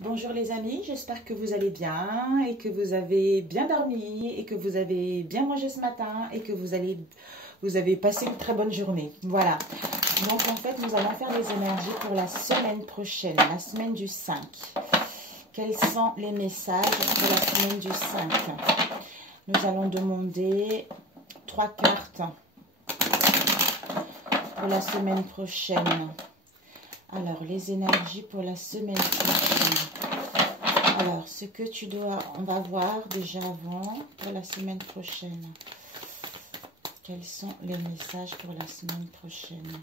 Bonjour les amis, j'espère que vous allez bien et que vous avez bien dormi et que vous avez bien mangé ce matin et que vous avez passé une très bonne journée. Voilà, donc en fait nous allons faire les énergies pour la semaine prochaine, la semaine du 5. Quels sont les messages pour la semaine du 5? Nous allons demander 3 cartes pour la semaine prochaine. Alors, les énergies pour la semaine prochaine. Alors, ce que tu dois... On va voir déjà avant pour la semaine prochaine. Quels sont les messages pour la semaine prochaine?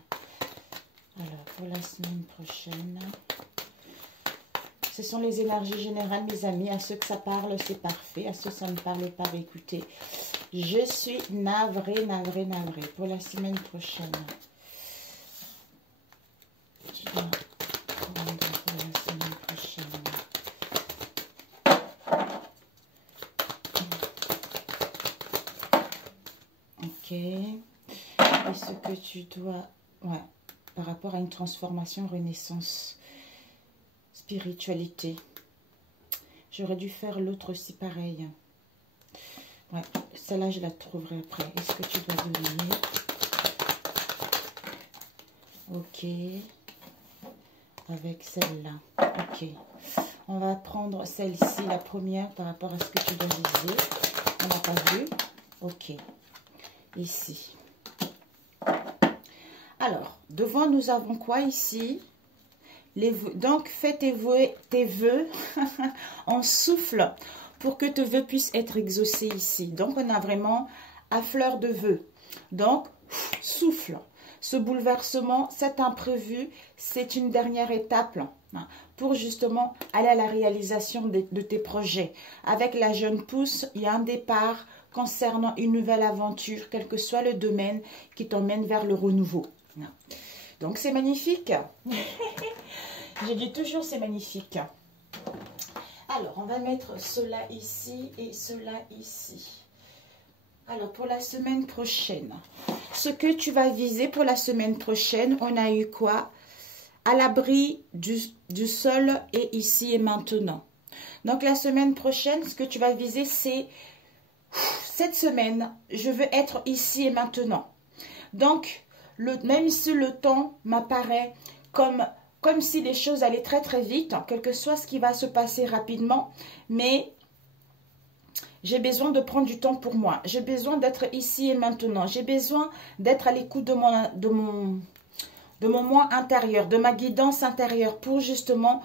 Alors, pour la semaine prochaine... Ce sont les énergies générales, mes amis. À ceux que ça parle, c'est parfait. À ceux que ça ne parle pas, écoutez. Je suis navrée, navrée, navrée. Pour la semaine prochaine. Pour la semaine prochaine. Ok. Et ce que tu dois... Ouais. Par rapport à une transformation, renaissance, spiritualité. J'aurais dû faire l'autre aussi pareil. Ouais. Celle-là, je la trouverai après. Est-ce que tu dois deviner? Ok. Avec celle-là. Ok. On va prendre celle-ci, la première, par rapport à ce que tu dois viser. On n'a pas vu. Ok. Ici. Alors, devant, nous avons quoi ici? Les vœux. Donc, fais tes vœux en souffle pour que tes vœux puissent être exaucés ici. Donc, on a vraiment à fleur de vœux. Donc, souffle. Ce bouleversement, cet imprévu, c'est une dernière étape pour justement aller à la réalisation de tes projets. Avec la jeune pousse, il y a un départ concernant une nouvelle aventure, quel que soit le domaine qui t'emmène vers le renouveau. Donc, c'est magnifique. Je dis toujours, c'est magnifique. Alors, on va mettre cela ici et cela ici. Alors, pour la semaine prochaine, ce que tu vas viser pour la semaine prochaine, on a eu quoi? À l'abri du sol et ici et maintenant. Donc, la semaine prochaine, ce que tu vas viser, c'est cette semaine, je veux être ici et maintenant. Donc, même si le temps m'apparaît comme si les choses allaient très très vite, quel que soit ce qui va se passer rapidement, mais j'ai besoin de prendre du temps pour moi. J'ai besoin d'être ici et maintenant. J'ai besoin d'être à l'écoute de mon moi intérieur, de ma guidance intérieure pour justement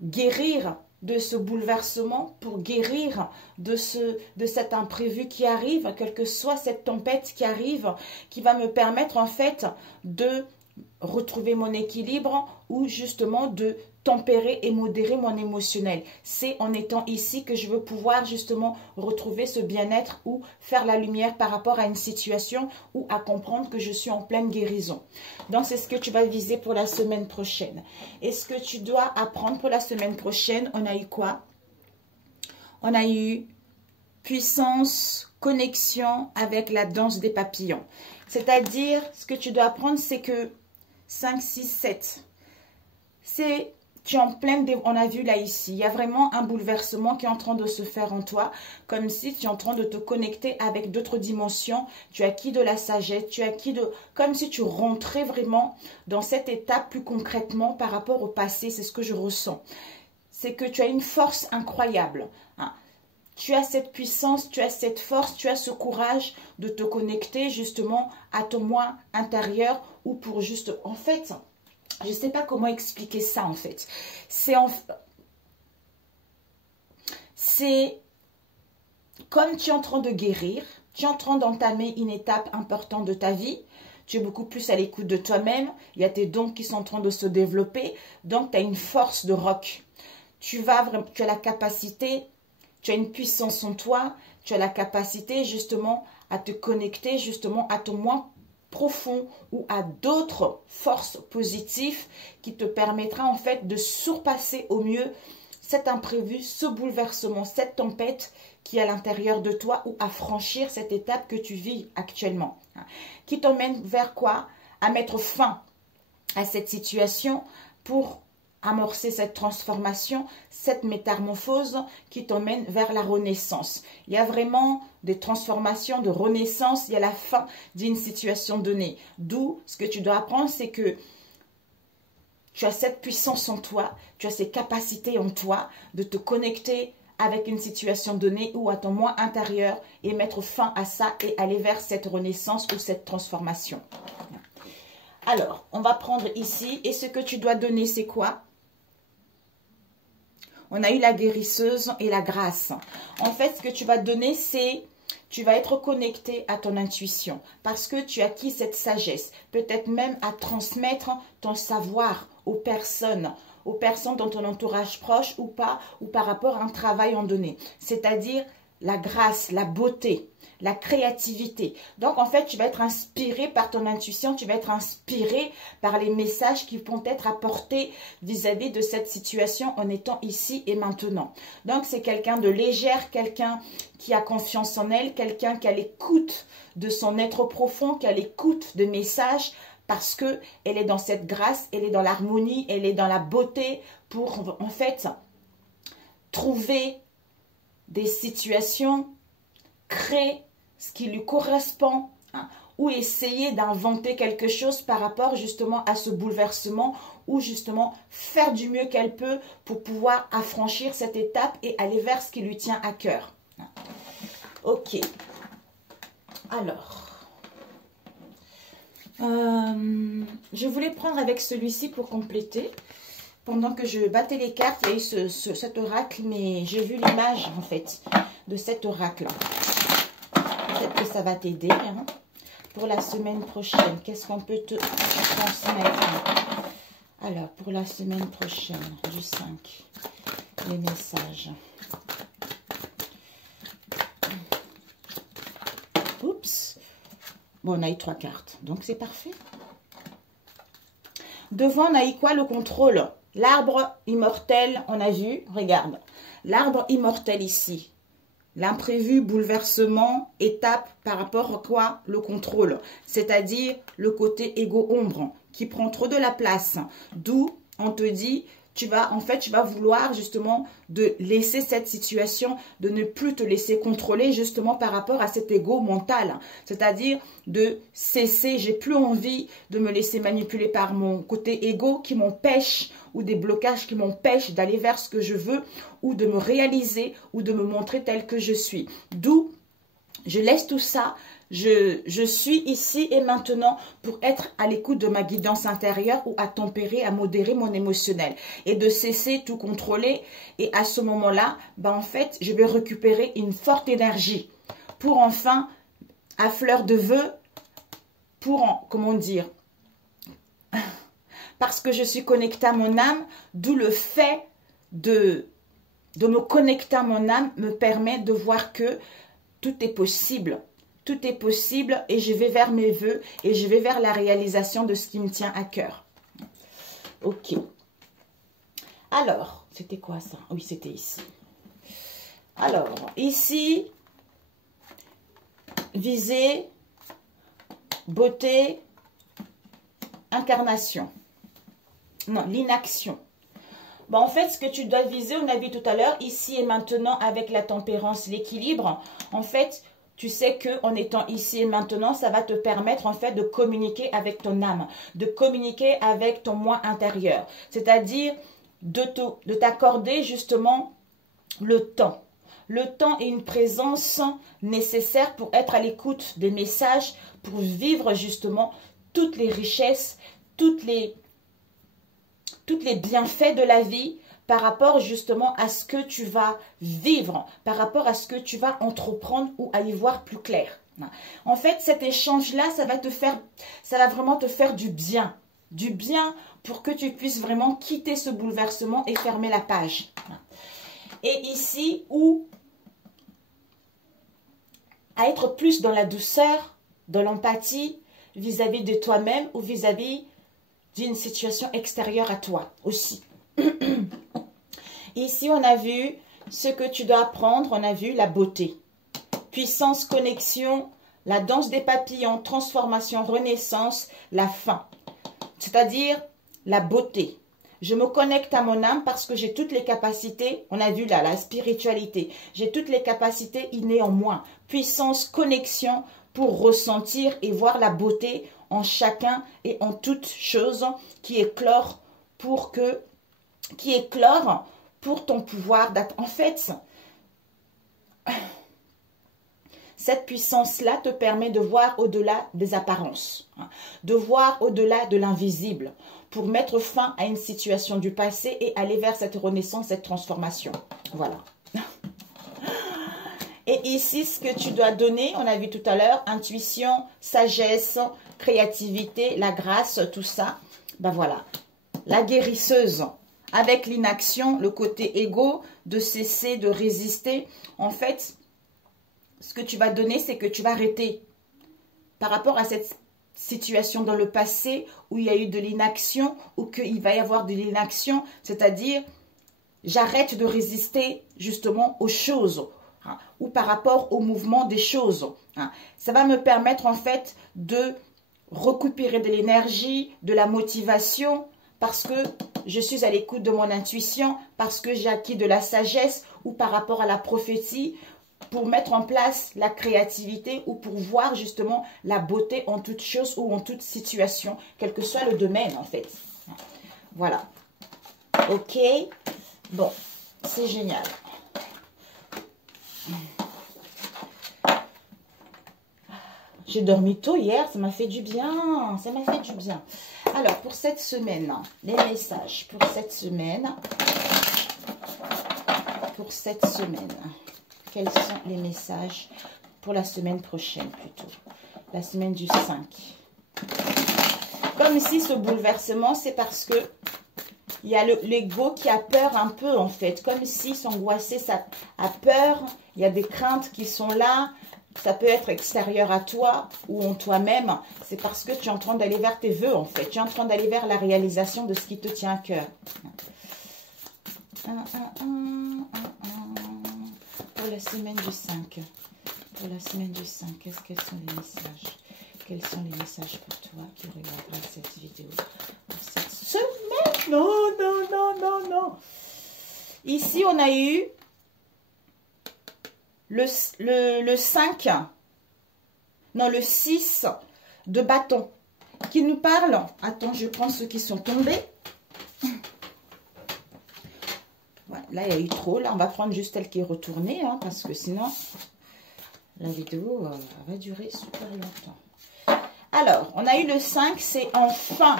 guérir de ce bouleversement, pour guérir de cet imprévu qui arrive, quelle que soit cette tempête qui arrive, qui va me permettre en fait de retrouver mon équilibre ou justement de tempérer et modérer mon émotionnel. C'est en étant ici que je veux pouvoir justement retrouver ce bien-être ou faire la lumière par rapport à une situation ou à comprendre que je suis en pleine guérison. Donc, c'est ce que tu vas viser pour la semaine prochaine. Et ce que tu dois apprendre pour la semaine prochaine, on a eu quoi? On a eu puissance, connexion avec la danse des papillons. C'est-à-dire, ce que tu dois apprendre, c'est que 5, 6, 7. Tu es en pleine... On a vu là ici, il y a vraiment un bouleversement qui est en train de se faire en toi, comme si tu es en train de te connecter avec d'autres dimensions. Tu as acquis de la sagesse, tu as acquis de... Comme si tu rentrais vraiment dans cette étape plus concrètement par rapport au passé, c'est ce que je ressens. C'est que tu as une force incroyable, hein. Tu as cette puissance, tu as cette force, tu as ce courage de te connecter justement à ton moi intérieur ou pour juste... En fait, je ne sais pas comment expliquer ça en fait. C'est comme tu es en train de guérir, tu es en train d'entamer une étape importante de ta vie. Tu es beaucoup plus à l'écoute de toi-même. Il y a tes dons qui sont en train de se développer. Donc, tu as une force de roc. Tu as la capacité... Tu as une puissance en toi, tu as la capacité justement à te connecter justement à ton moi profond ou à d'autres forces positives qui te permettra en fait de surpasser au mieux cet imprévu, ce bouleversement, cette tempête qui est à l'intérieur de toi ou à franchir cette étape que tu vis actuellement. Qui t'emmène vers quoi? À mettre fin à cette situation pour amorcer cette transformation, cette métamorphose qui t'emmène vers la renaissance. Il y a vraiment des transformations de renaissance, il y a la fin d'une situation donnée. D'où, ce que tu dois apprendre, c'est que tu as cette puissance en toi, tu as ces capacités en toi de te connecter avec une situation donnée ou à ton moi intérieur et mettre fin à ça et aller vers cette renaissance ou cette transformation. Alors, on va prendre ici, et ce que tu dois donner, c'est quoi? On a eu la guérisseuse et la grâce. En fait, ce que tu vas donner, c'est, tu vas être connecté à ton intuition parce que tu as acquis cette sagesse. Peut-être même à transmettre ton savoir aux personnes dans ton entourage proche ou pas, ou par rapport à un travail en donné. C'est-à-dire la grâce, la beauté, la créativité. Donc, en fait, tu vas être inspiré par ton intuition, tu vas être inspiré par les messages qui vont être apportés vis-à-vis de cette situation en étant ici et maintenant. Donc, c'est quelqu'un de légère, quelqu'un qui a confiance en elle, quelqu'un qui a l'écoute de son être profond, qui a l'écoute de messages, parce que elle est dans cette grâce, elle est dans l'harmonie, elle est dans la beauté pour, en fait, trouver des situations, créer ce qui lui correspond, hein, ou essayer d'inventer quelque chose par rapport justement à ce bouleversement, ou justement faire du mieux qu'elle peut pour pouvoir affranchir cette étape et aller vers ce qui lui tient à cœur. Ok. Alors, je voulais prendre avec celui-ci pour compléter. Pendant que je battais les cartes, il y a eu cet oracle, mais j'ai vu l'image en fait de cet oracle. Peut-être que ça va t'aider hein, pour la semaine prochaine. Qu'est-ce qu'on peut te transmettre? Alors, pour la semaine prochaine, du 5, les messages. Oups. Bon, on a eu 3 cartes, donc c'est parfait. Devant, on a eu quoi? Le contrôle. L'arbre immortel, on a vu, regarde. L'arbre immortel ici. L'imprévu, bouleversement, étape par rapport à quoi? Le contrôle. C'est-à-dire le côté égo-ombre qui prend trop de la place. D'où on te dit, tu vas vouloir justement de laisser cette situation, de ne plus te laisser contrôler justement par rapport à cet ego mental. C'est-à-dire de cesser, j'ai plus envie de me laisser manipuler par mon côté égo qui m'empêche ou des blocages qui m'empêchent d'aller vers ce que je veux ou de me réaliser ou de me montrer tel que je suis. D'où je laisse tout ça. Je suis ici et maintenant pour être à l'écoute de ma guidance intérieure ou à tempérer, à modérer mon émotionnel et de cesser tout contrôler. Et à ce moment-là, ben en fait, je vais récupérer une forte énergie pour enfin, à fleur de vœu, comment dire, parce que je suis connectée à mon âme, d'où le fait de me connecter à mon âme me permet de voir que tout est possible. Tout est possible et je vais vers mes vœux et je vais vers la réalisation de ce qui me tient à cœur. Ok. Alors, c'était quoi ça? Oui, c'était ici. Alors, ici, visée, beauté, incarnation. Non, l'inaction. Bon, en fait, ce que tu dois viser, on a vu tout à l'heure, ici et maintenant avec la tempérance, l'équilibre. En fait, tu sais qu'en étant ici et maintenant, ça va te permettre en fait de communiquer avec ton âme, de communiquer avec ton moi intérieur. C'est-à-dire de t'accorder justement le temps. Le temps est une présence nécessaire pour être à l'écoute des messages, pour vivre justement toutes les richesses, toutes les bienfaits de la vie par rapport justement à ce que tu vas vivre, par rapport à ce que tu vas entreprendre ou à y voir plus clair. En fait, cet échange-là, ça va vraiment te faire du bien pour que tu puisses vraiment quitter ce bouleversement et fermer la page. Et ici, à être plus dans la douceur, dans l'empathie vis-à-vis de toi-même ou vis-à-vis d'une situation extérieure à toi aussi. Ici, on a vu ce que tu dois apprendre, on a vu la beauté. Puissance, connexion, la danse des papillons, transformation, renaissance, la fin. C'est-à-dire la beauté, Je me connecte à mon âme parce que j'ai toutes les capacités, on a vu là, la spiritualité, j'ai toutes les capacités innées en moi. Puissance, connexion pour ressentir et voir la beauté en chacun et en toute chose qui éclore pour ton pouvoir d'être. En fait, cette puissance-là te permet de voir au-delà des apparences, de voir au-delà de l'invisible, pour mettre fin à une situation du passé et aller vers cette renaissance, cette transformation. Voilà. Et ici, ce que tu dois donner, on a vu tout à l'heure, intuition, sagesse, créativité, la grâce, tout ça. Ben voilà, la guérisseuse, avec l'inaction, le côté égo, de cesser de résister. En fait, ce que tu vas donner, c'est que tu vas arrêter par rapport à cette situation dans le passé où il y a eu de l'inaction ou qu'il va y avoir de l'inaction, c'est-à-dire j'arrête de résister justement aux choses ou par rapport au mouvement des choses. Ça va me permettre en fait de récupérer de l'énergie, de la motivation parce que je suis à l'écoute de mon intuition, parce que j'ai acquis de la sagesse ou par rapport à la prophétie, pour mettre en place la créativité ou pour voir justement la beauté en toute chose ou en toute situation, quel que soit le domaine en fait. Voilà. Ok. Bon, c'est génial. J'ai dormi tôt hier, ça m'a fait du bien. Ça m'a fait du bien. Alors, pour cette semaine, les messages pour cette semaine. Quels sont les messages pour la semaine prochaine plutôt? La semaine du 5. Comme ici, ce bouleversement, c'est parce que il y a l'ego qui a peur un peu en fait. Comme si s'angoisser, ça a peur. Il y a des craintes qui sont là. Ça peut être extérieur à toi ou en toi-même. C'est parce que tu es en train d'aller vers tes vœux en fait. Tu es en train d'aller vers la réalisation de ce qui te tient à cœur. Pour la semaine du 5. Pour la semaine du 5, quels sont les messages? Quels sont les messages pour toi qui regarderas cette vidéo? Pour cette semaine? Non, non, non, non, non. Ici, on a eu le 5, non, le 6 de bâton qui nous parle. Attends, je prends ceux qui sont tombés. Ouais, là, il y a eu trop. Là, on va prendre juste celle qui est retournée, hein, parce que sinon, la vidéo va durer super longtemps. Alors, on a eu le 5, c'est enfin.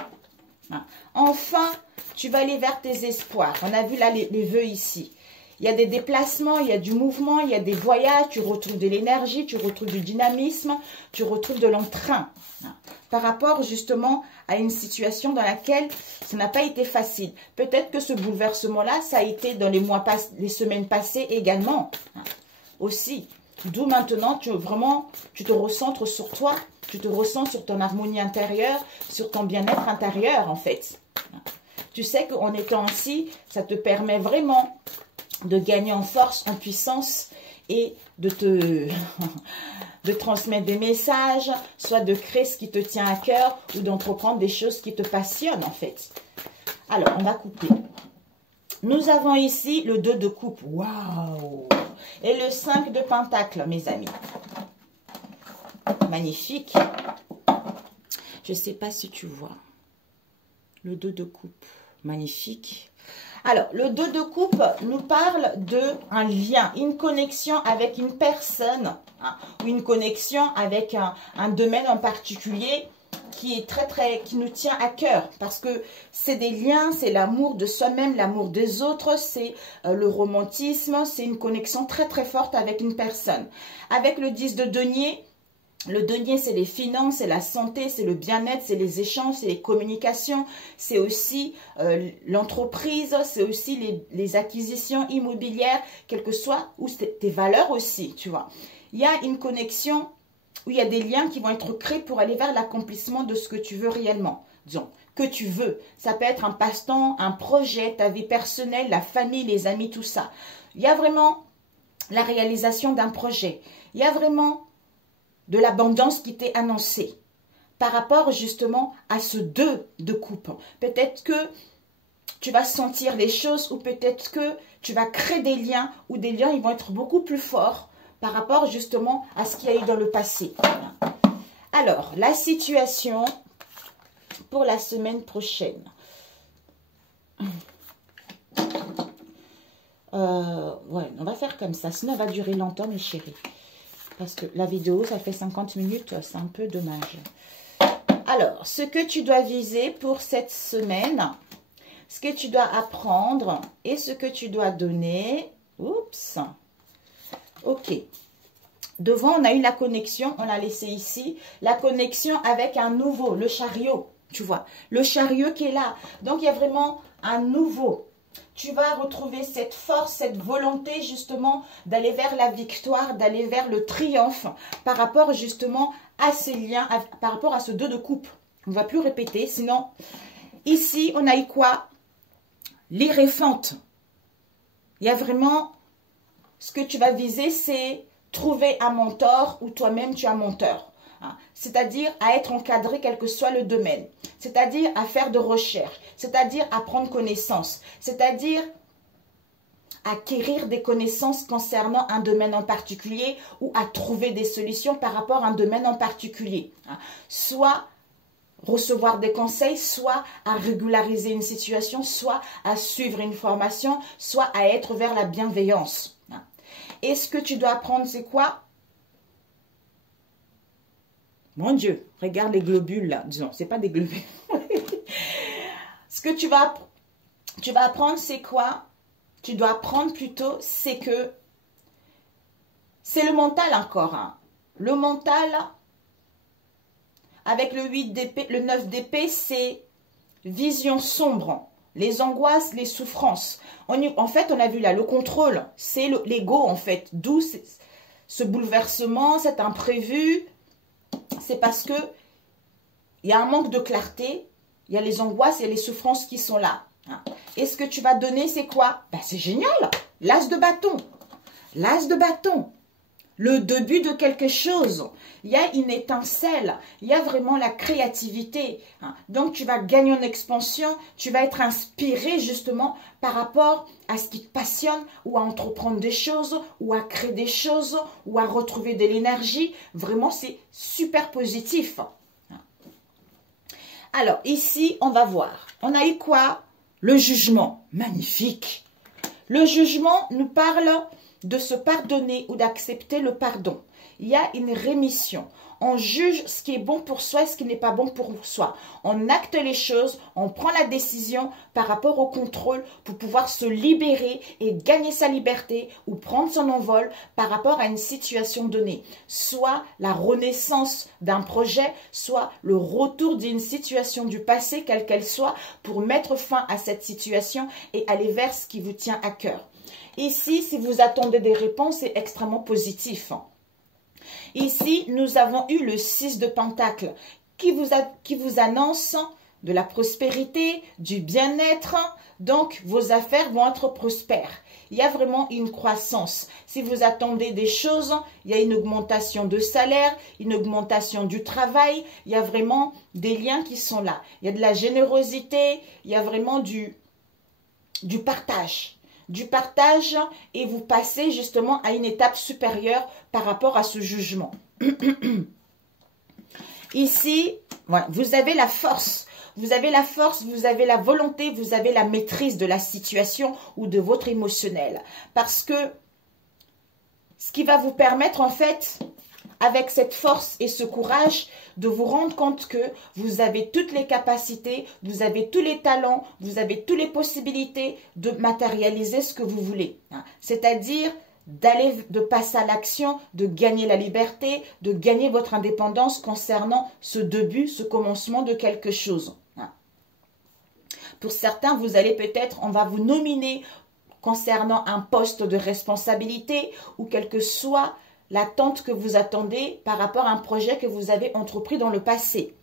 Enfin, tu vas aller vers tes espoirs. On a vu là les vœux ici. Il y a des déplacements, il y a du mouvement, il y a des voyages, tu retrouves de l'énergie, tu retrouves du dynamisme, tu retrouves de l'entrain. Par rapport justement à une situation dans laquelle ça n'a pas été facile. Peut-être que ce bouleversement-là, ça a été dans les semaines passées également. Aussi. D'où maintenant, tu te recentres sur toi, tu te recentres sur ton harmonie intérieure, sur ton bien-être intérieur en fait. Tu sais qu'en étant ainsi, ça te permet vraiment de gagner en force, en puissance et de transmettre des messages, soit de créer ce qui te tient à cœur ou d'entreprendre des choses qui te passionnent en fait. Alors, on va couper. Nous avons ici le 2 de coupe. Waouh! Et le 5 de pentacle, mes amis. Magnifique. Je ne sais pas si tu vois. Le 2 de coupe. Magnifique. Alors, le 2 de coupe nous parle d'un lien, une connexion avec une personne, ou une connexion avec un domaine en particulier qui est qui nous tient à cœur, parce que c'est des liens, c'est l'amour de soi-même, l'amour des autres, c'est le romantisme, c'est une connexion très très forte avec une personne. Avec le 10 de denier, le denier, c'est les finances, c'est la santé, c'est le bien-être, c'est les échanges, c'est les communications, c'est aussi l'entreprise, c'est aussi les acquisitions immobilières, quelles que soient, ou tes valeurs aussi, tu vois. Il y a une connexion où il y a des liens qui vont être créés pour aller vers l'accomplissement de ce que tu veux réellement. Disons, que tu veux. Ça peut être un passe-temps, un projet, ta vie personnelle, la famille, les amis, tout ça. Il y a vraiment la réalisation d'un projet. Il y a vraiment de l'abondance qui t'est annoncée par rapport justement à ce 2 de coupe. Peut-être que tu vas sentir des choses ou peut-être que tu vas créer des liens ou des liens ils vont être beaucoup plus forts par rapport justement à ce qu'il y a eu dans le passé. Alors, la situation pour la semaine prochaine. Ouais, on va faire comme ça, sinon elle va durer longtemps mes chéris. Parce que la vidéo, ça fait 50 minutes, c'est un peu dommage. Alors, ce que tu dois viser pour cette semaine, ce que tu dois apprendre et ce que tu dois donner. Oups. Ok. Devant, on a eu la connexion, on l'a laissé ici. La connexion avec un nouveau, le chariot, tu vois. Le chariot qui est là. Donc, il y a vraiment un nouveau. Tu vas retrouver cette force, cette volonté justement d'aller vers la victoire, d'aller vers le triomphe par rapport justement à ces liens, par rapport à ce 2 de coupe. On ne va plus répéter, sinon, ici, on a eu quoi? L'irréfante. Il y a vraiment, ce que tu vas viser, c'est trouver un mentor ou toi-même tu es un mentor. C'est-à-dire à être encadré quel que soit le domaine. C'est-à-dire à faire de recherche. C'est-à-dire à prendre connaissance. C'est-à-dire acquérir des connaissances concernant un domaine en particulier ou à trouver des solutions par rapport à un domaine en particulier. Soit recevoir des conseils, soit à régulariser une situation, soit à suivre une formation, soit à être vers la bienveillance. Et ce que tu dois apprendre, c'est quoi? Mon Dieu, regarde les globules là. Disons, c'est pas des globules. Ce que tu vas apprendre, c'est quoi? Tu dois apprendre plutôt, c'est que c'est le mental encore. Hein. Le mental, avec le 8 d'épée, le 9 d'épée, c'est vision sombre. Les angoisses, les souffrances. En fait, on a vu là, le contrôle, c'est l'ego en fait. D'où ce bouleversement, cet imprévu. C'est parce que il y a un manque de clarté, il y a les angoisses, il y a les souffrances qui sont là. Et ce que tu vas donner, c'est quoi? Ben, c'est génial. L'as de bâton. L'as de bâton. Le début de quelque chose. Il y a une étincelle. Il y a vraiment la créativité. Donc, tu vas gagner en expansion. Tu vas être inspiré justement par rapport à ce qui te passionne ou à entreprendre des choses ou à créer des choses ou à retrouver de l'énergie. Vraiment, c'est super positif. Alors, ici, on va voir. On a eu quoi? Le jugement. Magnifique. Le jugement nous parle de se pardonner ou d'accepter le pardon. Il y a une rémission. On juge ce qui est bon pour soi et ce qui n'est pas bon pour soi. On acte les choses, on prend la décision par rapport au contrôle pour pouvoir se libérer et gagner sa liberté ou prendre son envol par rapport à une situation donnée. Soit la renaissance d'un projet, soit le retour d'une situation du passé, quelle qu'elle soit, pour mettre fin à cette situation et aller vers ce qui vous tient à cœur. Ici, si vous attendez des réponses, c'est extrêmement positif. Ici, nous avons eu le 6 de Pentacle qui vous annonce de la prospérité, du bien-être. Donc, vos affaires vont être prospères. Il y a vraiment une croissance. Si vous attendez des choses, il y a une augmentation de salaire, une augmentation du travail. Il y a vraiment des liens qui sont là. Il y a de la générosité, il y a vraiment du partage. Du partage et vous passez justement à une étape supérieure par rapport à ce jugement. Ici, ouais, vous avez la force. Vous avez la force, vous avez la volonté, vous avez la maîtrise de la situation ou de votre émotionnel. Parce que ce qui va vous permettre en fait, avec cette force et ce courage, de vous rendre compte que vous avez toutes les capacités, vous avez tous les talents, vous avez toutes les possibilités de matérialiser ce que vous voulez. C'est-à-dire de passer à l'action, de gagner la liberté, de gagner votre indépendance concernant ce début, ce commencement de quelque chose. Pour certains, vous allez peut-être, on va vous nominer concernant un poste de responsabilité ou quelle que soit l'attente que vous attendez par rapport à un projet que vous avez entrepris dans le passé.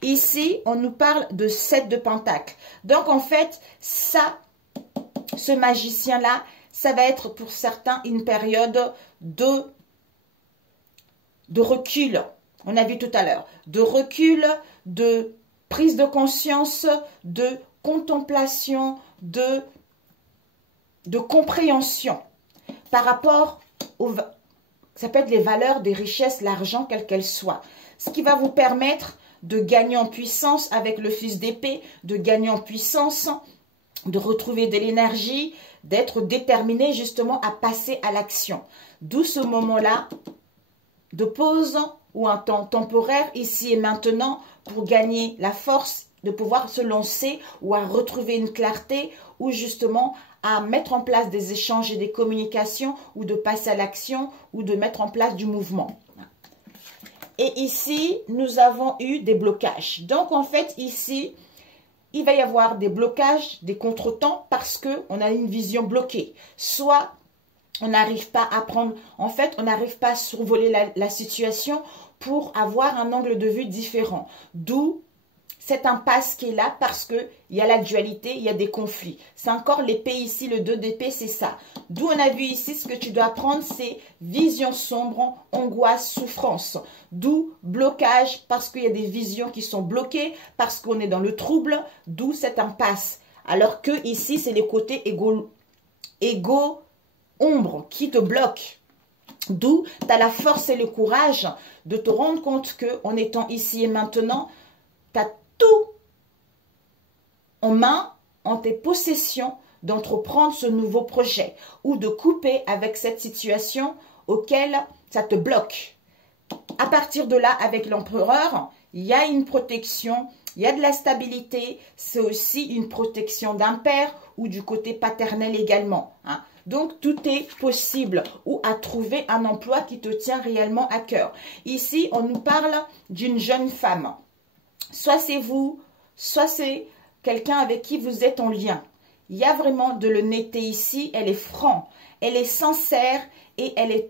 Ici, on nous parle de 7 de Pentacle. Donc, en fait, ça, ce magicien-là, ça va être pour certains une période de recul. On a vu tout à l'heure. De recul, de prise de conscience, de contemplation, de compréhension par rapport aux... Ça peut être les valeurs, des richesses, l'argent, quelle qu'elle soit. Ce qui va vous permettre de gagner en puissance avec le fils d'épée, de gagner en puissance, de retrouver de l'énergie, d'être déterminé justement à passer à l'action. D'où ce moment-là de pause ou un temps temporaire ici et maintenant pour gagner la force de pouvoir se lancer ou à retrouver une clarté ou justement à mettre en place des échanges et des communications ou de passer à l'action ou de mettre en place du mouvement. Et ici, nous avons eu des blocages. Donc, en fait, ici, il va y avoir des blocages, des contretemps parce qu'on a une vision bloquée. Soit on n'arrive pas à prendre, en fait, on n'arrive pas à survoler la situation pour avoir un angle de vue différent. D'où cette impasse qui est là parce qu'il y a la dualité, il y a des conflits. C'est encore l'épée ici, le 2 d'épée, c'est ça. D'où on a vu ici, ce que tu dois apprendre, c'est vision sombre, angoisse, souffrance. D'où blocage, parce qu'il y a des visions qui sont bloquées, parce qu'on est dans le trouble, d'où cette impasse. Alors que ici, c'est les côtés égaux, ombre, qui te bloquent. D'où tu as la force et le courage de te rendre compte qu'en étant ici et maintenant, tu as tout en main, en tes possessions, d'entreprendre ce nouveau projet ou de couper avec cette situation auquel ça te bloque. À partir de là, avec l'empereur, il y a une protection, il y a de la stabilité, c'est aussi une protection d'un père ou du côté paternel également. Hein. Donc, tout est possible ou à trouver un emploi qui te tient réellement à cœur. Ici, on nous parle d'une jeune femme. Soit c'est vous, soit c'est quelqu'un avec qui vous êtes en lien. Il y a vraiment de l'honnêteté ici, elle est franche, elle est sincère et elle est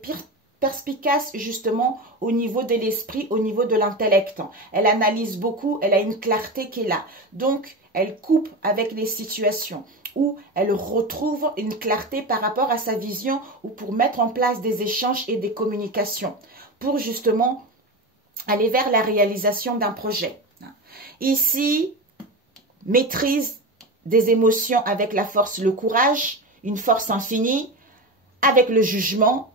perspicace justement au niveau de l'esprit, au niveau de l'intellect. Elle analyse beaucoup, elle a une clarté qui est là. Donc, elle coupe avec les situations où elle retrouve une clarté par rapport à sa vision ou pour mettre en place des échanges et des communications pour justement aller vers la réalisation d'un projet. Ici, maîtrise des émotions avec la force, le courage, une force infinie, avec le jugement.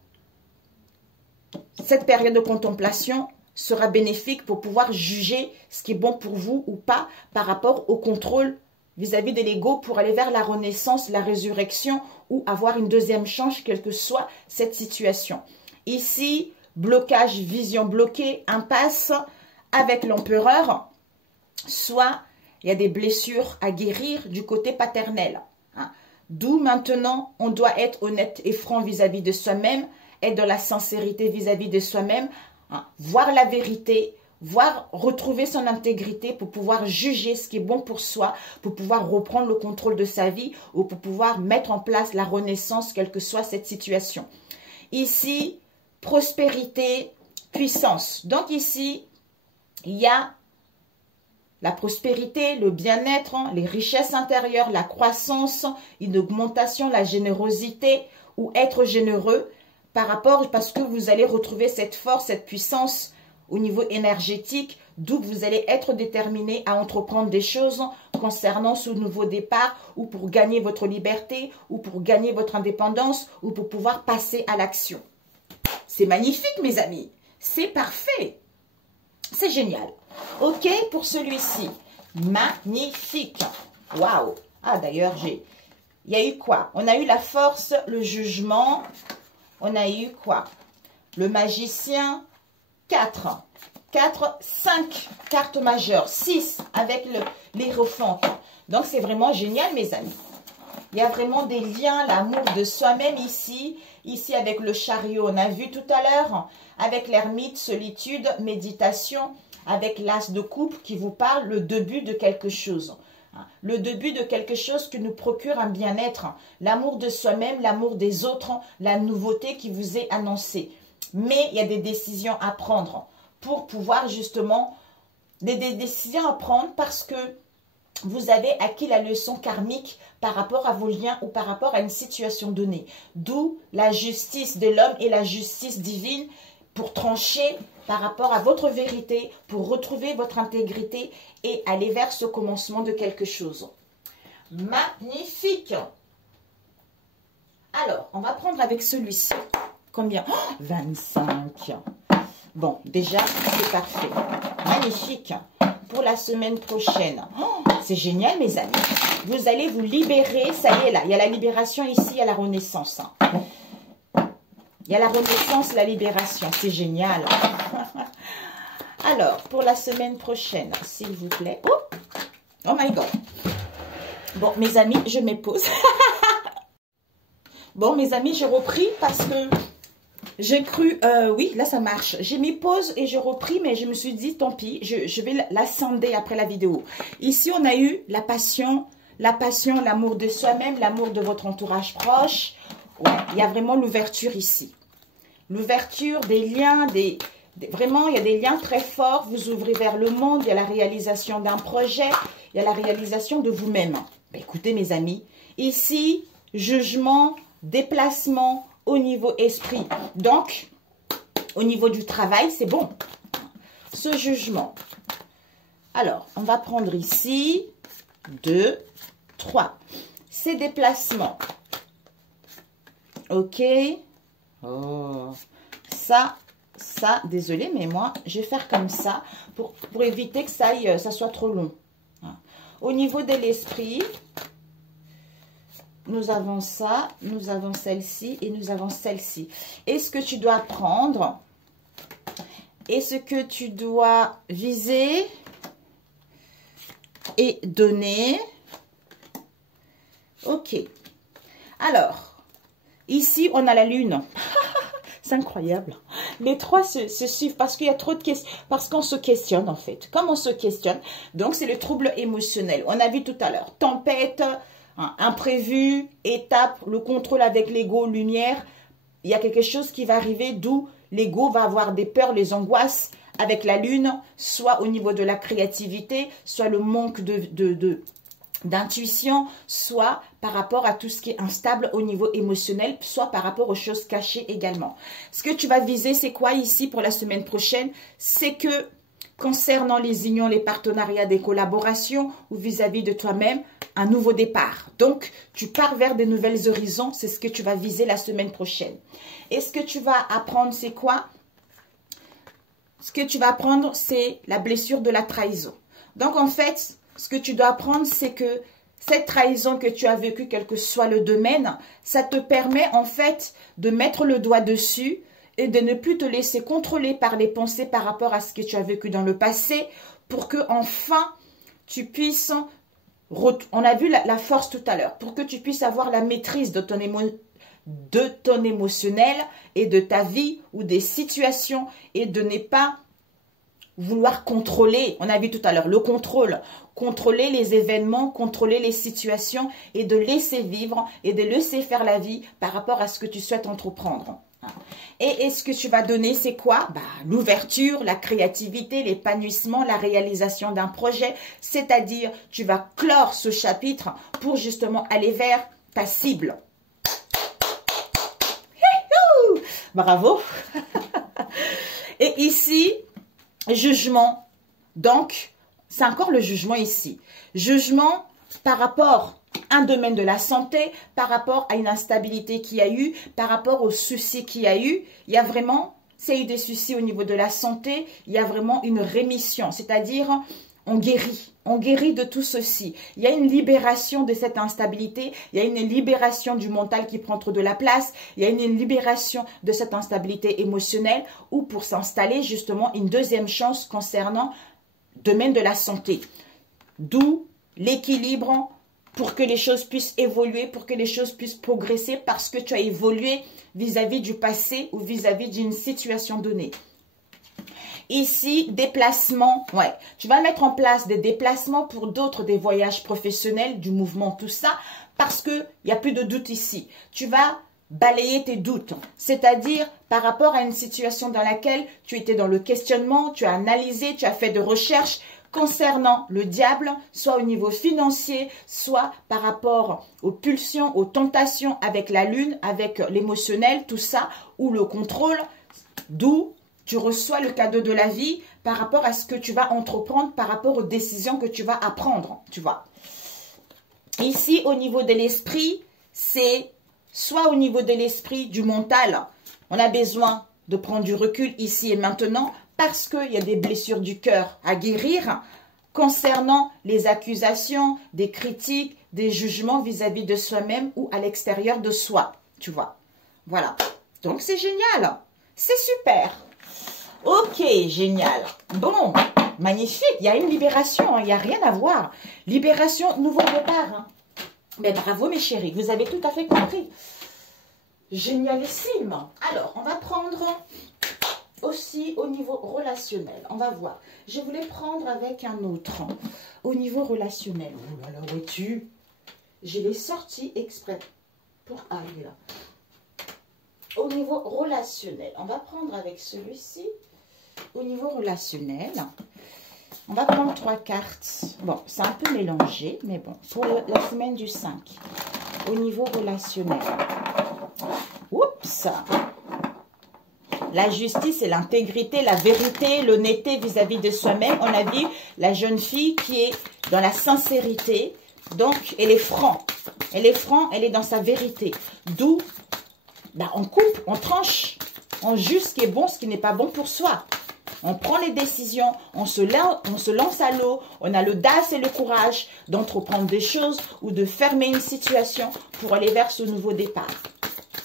Cette période de contemplation sera bénéfique pour pouvoir juger ce qui est bon pour vous ou pas par rapport au contrôle vis-à-vis de l'ego pour aller vers la renaissance, la résurrection ou avoir une deuxième chance, quelle que soit cette situation. Ici, blocage, vision bloquée, impasse avec l'empereur. Soit il y a des blessures à guérir du côté paternel. Hein. D'où maintenant, on doit être honnête et franc vis-à-vis de soi-même, être dans la sincérité vis-à-vis de soi-même, hein. Voir la vérité, retrouver son intégrité pour pouvoir juger ce qui est bon pour soi, pour pouvoir reprendre le contrôle de sa vie ou pour pouvoir mettre en place la renaissance, quelle que soit cette situation. Ici, prospérité, puissance. Donc ici, il y a la prospérité, le bien-être, les richesses intérieures, la croissance, une augmentation, la générosité ou être généreux par rapport, parce que vous allez retrouver cette force, cette puissance au niveau énergétique, d'où vous allez être déterminé à entreprendre des choses concernant ce nouveau départ ou pour gagner votre liberté ou pour gagner votre indépendance ou pour pouvoir passer à l'action. C'est magnifique, mes amis. C'est parfait. C'est génial. OK pour celui-ci. Magnifique. Waouh. Ah, d'ailleurs, il y a eu quoi? On a eu la force, le jugement. On a eu quoi? Le magicien. 4. 4, 5 cartes majeures. 6 avec l'Hiérophant. Donc, c'est vraiment génial, mes amis. Il y a vraiment des liens, l'amour de soi-même ici. Ici, avec le chariot, on a vu tout à l'heure. Avec l'ermite, solitude, méditation. Avec l'as de coupe qui vous parle le début de quelque chose. Le début de quelque chose qui nous procure un bien-être. L'amour de soi-même, l'amour des autres, la nouveauté qui vous est annoncée. Mais il y a des décisions à prendre pour pouvoir justement... Des décisions à prendre parce que vous avez acquis la leçon karmique par rapport à vos liens ou par rapport à une situation donnée. D'où la justice de l'homme et la justice divine pour trancher par rapport à votre vérité, pour retrouver votre intégrité et aller vers ce commencement de quelque chose. Magnifique. Alors, on va prendre avec celui-ci. Combien? Oh, 25. Bon, déjà, c'est parfait. Magnifique. Pour la semaine prochaine. Oh, c'est génial, mes amis. Vous allez vous libérer. Ça y est, là. Il y a la libération ici, il y a la renaissance. Il y a la renaissance, la libération. C'est génial. Alors, pour la semaine prochaine, s'il vous plaît. Oh, oh my God. Bon, mes amis, je me pose. Bon, mes amis, j'ai repris parce que j'ai cru... oui, là, ça marche. J'ai mis pause et j'ai repris, mais je me suis dit, tant pis, je vais la scinder après la vidéo. Ici, on a eu la passion, l'amour de soi-même, l'amour de votre entourage proche. Ouais, il y a vraiment l'ouverture ici. L'ouverture des liens, vraiment, il y a des liens très forts. Vous ouvrez vers le monde, il y a la réalisation d'un projet, il y a la réalisation de vous-même. Ben, écoutez, mes amis, ici, jugement, déplacement au niveau esprit. Donc, au niveau du travail, c'est bon. Ce jugement. Alors, on va prendre ici 2, 3. Ces déplacements. Ok. Oh. Ça, désolé, mais moi, je vais faire comme ça pour éviter que ça soit trop long. Au niveau de l'esprit, nous avons ça, nous avons celle-ci et nous avons celle-ci. Et ce que tu dois prendre, et ce que tu dois viser et donner. Ok. Alors, ici, on a la lune. C'est incroyable. Les trois se suivent parce qu'il y a trop de questions. Parce qu'on se questionne, en fait. Comme on se questionne, donc c'est le trouble émotionnel. On a vu tout à l'heure. Tempête, hein, imprévu, étape, le contrôle avec l'ego, lumière. Il y a quelque chose qui va arriver, d'où l'ego va avoir des peurs, les angoisses avec la lune, soit au niveau de la créativité, soit le manque d'intuition, soit par rapport à tout ce qui est instable au niveau émotionnel, soit par rapport aux choses cachées également. Ce que tu vas viser, c'est quoi ici pour la semaine prochaine? C'est que concernant les unions, les partenariats, des collaborations ou vis-à-vis de toi-même, un nouveau départ. Donc, tu pars vers des nouvelles horizons, c'est ce que tu vas viser la semaine prochaine. Et ce que tu vas apprendre, c'est quoi? Ce que tu vas apprendre, c'est la blessure de la trahison. Donc, en fait, ce que tu dois apprendre, c'est que cette trahison que tu as vécue, quel que soit le domaine, ça te permet en fait de mettre le doigt dessus et de ne plus te laisser contrôler par les pensées par rapport à ce que tu as vécu dans le passé pour que enfin tu puisses, on a vu la force tout à l'heure, pour que tu puisses avoir la maîtrise de ton émotionnel et de ta vie ou des situations et de ne pas vouloir contrôler, on a vu tout à l'heure, le contrôle, contrôler les événements, contrôler les situations et de laisser vivre et de laisser faire la vie par rapport à ce que tu souhaites entreprendre. Et ce que tu vas donner, c'est quoi? Bah, l'ouverture, la créativité, l'épanouissement, la réalisation d'un projet, c'est-à-dire tu vas clore ce chapitre pour justement aller vers ta cible. Bravo. Et ici, jugement, donc, c'est encore le jugement ici. Jugement par rapport à un domaine de la santé, par rapport à une instabilité qu'il y a eu, par rapport aux soucis qu'il y a eu. Il y a vraiment, s'il y a eu des soucis au niveau de la santé, il y a vraiment une rémission, c'est-à-dire on guérit de tout ceci. Il y a une libération de cette instabilité, il y a une libération du mental qui prend trop de la place, il y a une libération de cette instabilité émotionnelle ou pour s'installer justement une deuxième chance concernant le domaine de la santé. D'où l'équilibre pour que les choses puissent évoluer, pour que les choses puissent progresser parce que tu as évolué vis-à-vis du passé ou vis-à-vis d'une situation donnée. Ici, déplacement, ouais. Tu vas mettre en place des déplacements pour d'autres, des voyages professionnels, du mouvement, tout ça, parce qu'il n'y a plus de doute ici. Tu vas balayer tes doutes, c'est-à-dire par rapport à une situation dans laquelle tu étais dans le questionnement, tu as analysé, tu as fait de recherches concernant le diable, soit au niveau financier, soit par rapport aux pulsions, aux tentations avec la lune, avec l'émotionnel, tout ça, ou le contrôle, d'où tu reçois le cadeau de la vie par rapport à ce que tu vas entreprendre, par rapport aux décisions que tu vas apprendre, tu vois. Ici, au niveau de l'esprit, c'est soit au niveau de l'esprit, du mental, on a besoin de prendre du recul ici et maintenant parce qu'il y a des blessures du cœur à guérir concernant les accusations, des critiques, des jugements vis-à-vis de soi-même ou à l'extérieur de soi, tu vois. Voilà. Donc, c'est génial. C'est super. Ok, génial. Bon, magnifique. Il y a une libération, hein. Il n'y a rien à voir. Libération, nouveau départ. Hein. Mais bravo, mes chéris. Vous avez tout à fait compris. Génialissime. Alors, on va prendre aussi au niveau relationnel. On va voir. Je voulais prendre avec un autre. Au niveau relationnel. Oh là là, où es-tu? Je l'ai sorti exprès pour aller là. Au niveau relationnel, on va prendre avec celui-ci. Au niveau relationnel, on va prendre 3 cartes. Bon, c'est un peu mélangé, mais bon, pour la semaine du 5. Au niveau relationnel. Oups! La justice et l'intégrité, la vérité, l'honnêteté vis-à-vis de soi-même. On a vu la jeune fille qui est dans la sincérité. Donc, elle est franc. Elle est franc, elle est dans sa vérité. D'où, on coupe, on tranche. On juge ce qui est bon, ce qui n'est pas bon pour soi. On prend les décisions, on se lance à l'eau. On a l'audace et le courage d'entreprendre des choses ou de fermer une situation pour aller vers ce nouveau départ.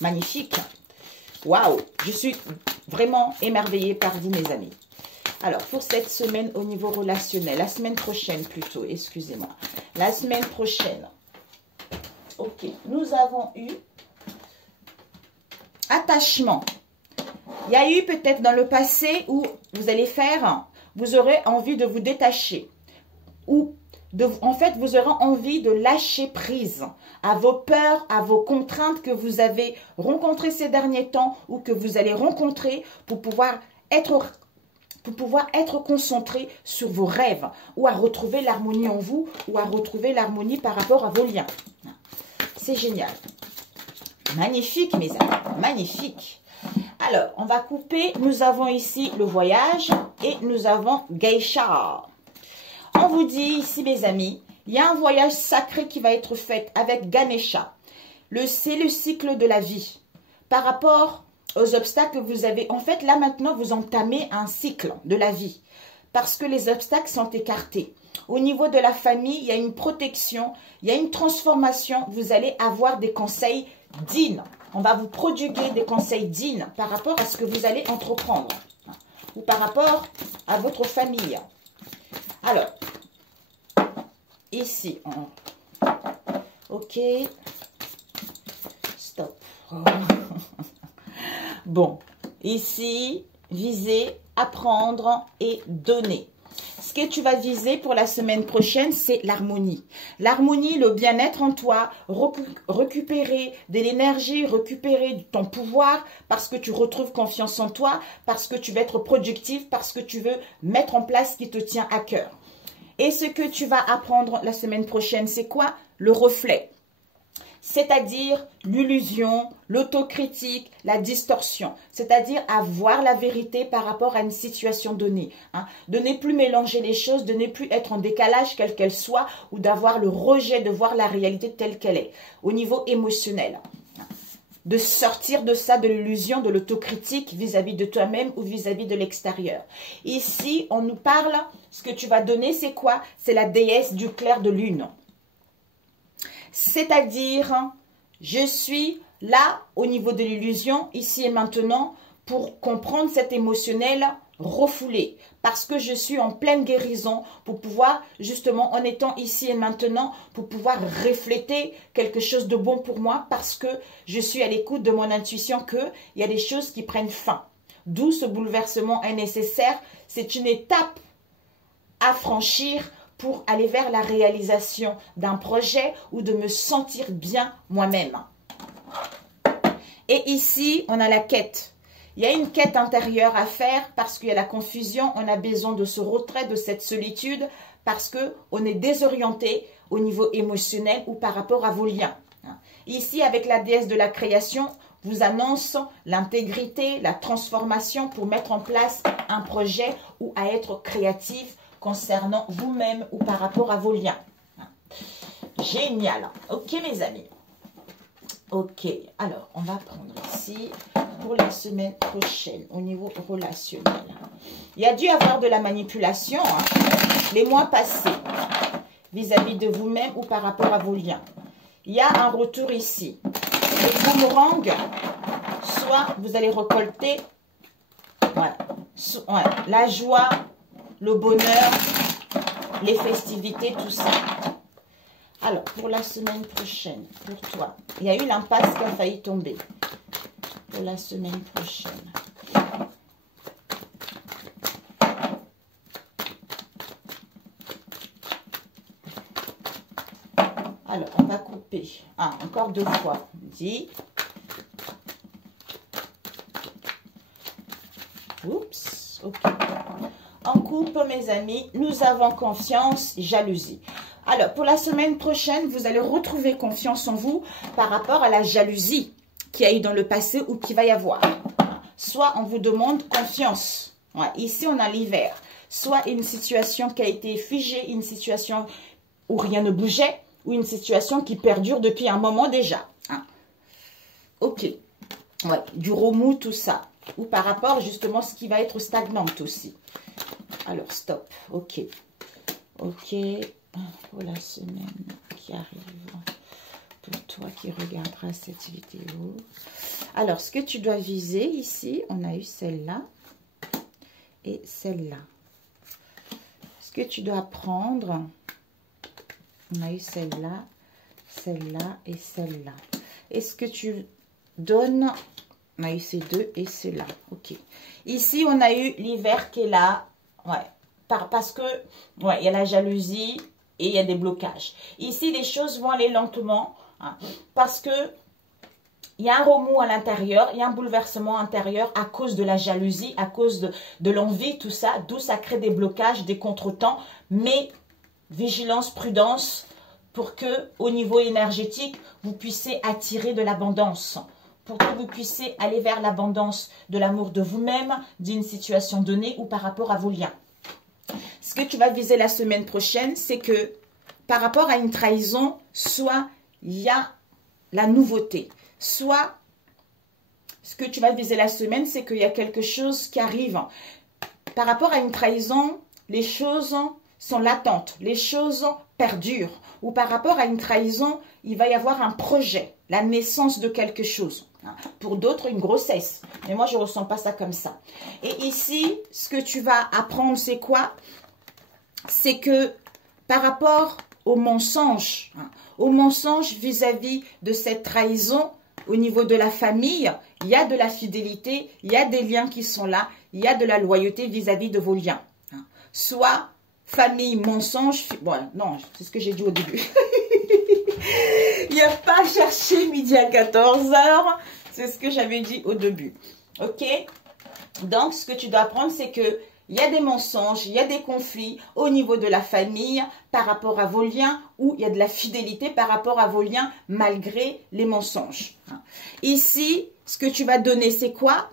Magnifique. Waouh, je suis vraiment émerveillée par vous, mes amis. Alors, pour cette semaine au niveau relationnel, la semaine prochaine plutôt, excusez-moi. La semaine prochaine, ok, nous avons eu attachement. Il y a eu peut-être dans le passé où vous aurez envie de vous détacher. Ou, en fait, vous aurez envie de lâcher prise à vos peurs, à vos contraintes que vous avez rencontrées ces derniers temps ou que vous allez rencontrer pour pouvoir être concentré sur vos rêves ou à retrouver l'harmonie en vous ou à retrouver l'harmonie par rapport à vos liens. C'est génial. Magnifique, mes amis. Magnifique. Alors, on va couper. Nous avons ici le voyage et nous avons Geisha. On vous dit ici, mes amis, il y a un voyage sacré qui va être fait avec Ganesha. C'est le cycle de la vie. Par rapport aux obstacles que vous avez. En fait, là maintenant, vous entamez un cycle de la vie. Parce que les obstacles sont écartés. Au niveau de la famille, il y a une protection, il y a une transformation. Vous allez avoir des conseils dignes. On va vous prodiguer des conseils dignes par rapport à ce que vous allez entreprendre. Ou par rapport à votre famille. Alors, ici, ok. Stop. Bon, ici, viser, apprendre et donner. Ce que tu vas viser pour la semaine prochaine, c'est l'harmonie. L'harmonie, le bien-être en toi, récupérer de l'énergie, récupérer ton pouvoir parce que tu retrouves confiance en toi, parce que tu veux être productif, parce que tu veux mettre en place ce qui te tient à cœur. Et ce que tu vas apprendre la semaine prochaine, c'est quoi? Le reflet. C'est-à-dire l'illusion, l'autocritique, la distorsion. C'est-à-dire avoir la vérité par rapport à une situation donnée. Hein. De ne plus mélanger les choses, de ne plus être en décalage quelle qu'elle soit ou d'avoir le rejet de voir la réalité telle qu'elle est au niveau émotionnel. De sortir de ça, de l'illusion, de l'autocritique vis-à-vis de toi-même ou vis-à-vis de l'extérieur. Ici, on nous parle, ce que tu vas donner, c'est quoi? C'est la déesse du clair de lune. C'est-à-dire, je suis là au niveau de l'illusion, ici et maintenant, pour comprendre cet émotionnel refoulé. Parce que je suis en pleine guérison pour pouvoir, justement, en étant ici et maintenant, pour pouvoir refléter quelque chose de bon pour moi parce que je suis à l'écoute de mon intuition qu'il y a des choses qui prennent fin. D'où ce bouleversement est nécessaire. C'est une étape à franchir pour aller vers la réalisation d'un projet ou de me sentir bien moi-même. Et ici, on a la quête. Il y a une quête intérieure à faire parce qu'il y a la confusion. On a besoin de ce retrait, de cette solitude parce qu'on est désorienté au niveau émotionnel ou par rapport à vos liens. Ici, avec la déesse de la création, vous annonce l'intégrité, la transformation pour mettre en place un projet ou à être créatif concernant vous-même ou par rapport à vos liens. génial. Ok, mes amis. Ok, alors, on va prendre ici pour la semaine prochaine, au niveau relationnel. Il y a dû avoir de la manipulation, hein, les mois passés, vis-à-vis de vous-même ou par rapport à vos liens. Il y a un retour ici. Le boomerang, soit vous allez récolter la joie, le bonheur, les festivités, tout ça. Alors, pour la semaine prochaine, pour toi, il y a eu l'impasse qui a failli tomber. Pour la semaine prochaine. Alors, on va couper. Ah, encore 2 fois. Dit. Oups, ok. En coupe, mes amis, nous avons confiance, jalousie. Alors, pour la semaine prochaine, vous allez retrouver confiance en vous par rapport à la jalousie qu'il y a eu dans le passé ou qu'il va y avoir. Soit on vous demande confiance. Ouais, ici, on a l'hiver. Soit une situation qui a été figée, une situation où rien ne bougeait, ou une situation qui perdure depuis un moment déjà. Hein. Ok. Ouais, du remous, tout ça. Ou par rapport justement à ce qui va être stagnante aussi. Alors, stop. Ok. Ok. Pour la semaine qui arrive, pour toi qui regarderas cette vidéo. Alors, ce que tu dois viser ici, on a eu celle-là et celle-là. Ce que tu dois prendre, on a eu celle-là, celle-là et celle-là. Et ce que tu donnes, on a eu ces deux et celle-là. Ok. Ici, on a eu l'hiver qui est là. Ouais. Parce que, ouais, il y a la jalousie. Et il y a des blocages. Ici, les choses vont aller lentement. Hein, parce que il y a un remous à l'intérieur. Il y a un bouleversement intérieur à cause de la jalousie, à cause de l'envie, tout ça. D'où ça crée des blocages, des contretemps. Mais vigilance, prudence pour que, au niveau énergétique, vous puissiez attirer de l'abondance. Pour que vous puissiez aller vers l'abondance de l'amour de vous-même, d'une situation donnée ou par rapport à vos liens. Ce que tu vas viser la semaine prochaine, c'est que par rapport à une trahison, soit il y a la nouveauté, soit ce que tu vas viser la semaine, c'est qu'il y a quelque chose qui arrive. Par rapport à une trahison, les choses sont latentes, les choses perdurent. Ou par rapport à une trahison, il va y avoir un projet, la naissance de quelque chose. Pour d'autres, une grossesse. Mais moi, je ne ressens pas ça comme ça. Et ici, ce que tu vas apprendre, c'est quoi? C'est que par rapport au mensonge vis-à-vis de cette trahison, au niveau de la famille, il y a de la fidélité, il y a des liens qui sont là, il y a de la loyauté vis-à-vis de vos liens. Soit famille, mensonge, bon, non, c'est ce que j'ai dit au début. Il n'y a pas à chercher midi à 14 h, c'est ce que j'avais dit au début. Ok? Donc, ce que tu dois apprendre, c'est que il y a des mensonges, il y a des conflits au niveau de la famille par rapport à vos liens ou il y a de la fidélité par rapport à vos liens malgré les mensonges. Ici, ce que tu vas donner, c'est quoi?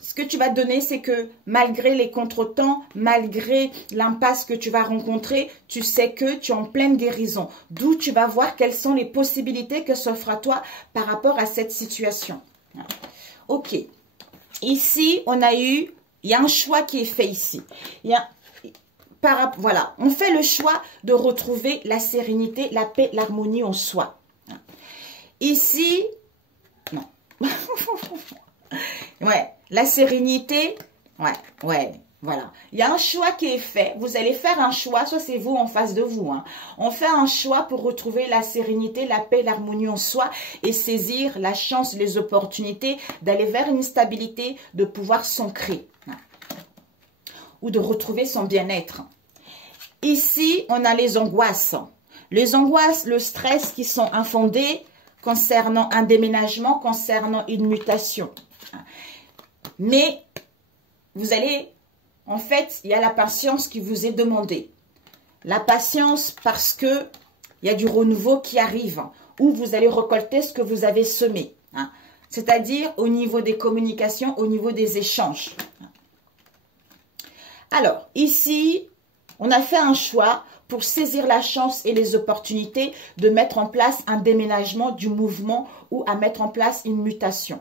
Ce que tu vas donner, c'est que malgré les contretemps, malgré l'impasse que tu vas rencontrer, tu sais que tu es en pleine guérison. D'où tu vas voir quelles sont les possibilités que s'offrent à toi par rapport à cette situation. Ok. Ici, on a eu... Il y a un choix qui est fait ici. Voilà, on fait le choix de retrouver la sérénité, la paix, l'harmonie en soi. Ici, non. Ouais, la sérénité, ouais, voilà. Il y a un choix qui est fait. Vous allez faire un choix, soit c'est vous en face de vous. Hein. On fait un choix pour retrouver la sérénité, la paix, l'harmonie en soi et saisir la chance, les opportunités d'aller vers une stabilité, de pouvoir s'ancrer ou de retrouver son bien-être. Ici, on a les angoisses. Les angoisses, le stress qui sont infondés concernant un déménagement, concernant une mutation. Mais vous allez, en fait, il y a la patience qui vous est demandée. La patience parce que il y a du renouveau qui arrive, où vous allez récolter ce que vous avez semé. C'est-à-dire au niveau des communications, au niveau des échanges. Alors, ici, on a fait un choix pour saisir la chance et les opportunités de mettre en place un déménagement du mouvement ou à mettre en place une mutation.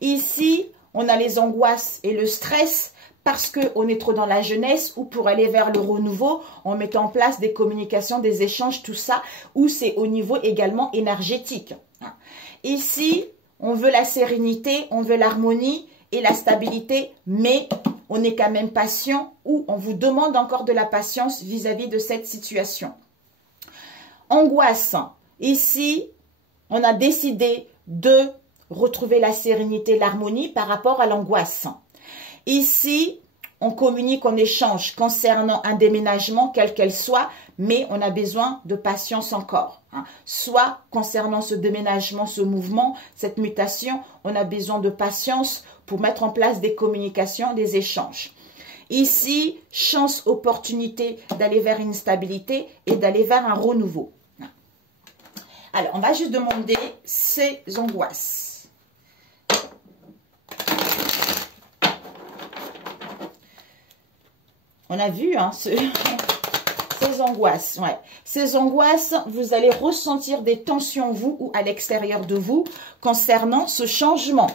Ici, on a les angoisses et le stress parce qu'on est trop dans la jeunesse ou pour aller vers le renouveau, en mettant en place des communications, des échanges, tout ça, ou c'est au niveau également énergétique. Ici, on veut la sérénité, on veut l'harmonie et la stabilité, mais on est quand même patient ou on vous demande encore de la patience vis-à-vis de cette situation. Angoisse. Ici, on a décidé de retrouver la sérénité, l'harmonie par rapport à l'angoisse. Ici, on communique, on échange concernant un déménagement, quel qu'elle soit, mais on a besoin de patience encore. Soit concernant ce déménagement, ce mouvement, cette mutation, on a besoin de patience pour mettre en place des communications, des échanges. Ici, chance, opportunité d'aller vers une stabilité et d'aller vers un renouveau. Alors, on va juste demander ces angoisses. On a vu ces angoisses. Ouais. Ces angoisses, vous allez ressentir des tensions, vous ou à l'extérieur de vous, concernant ce changement.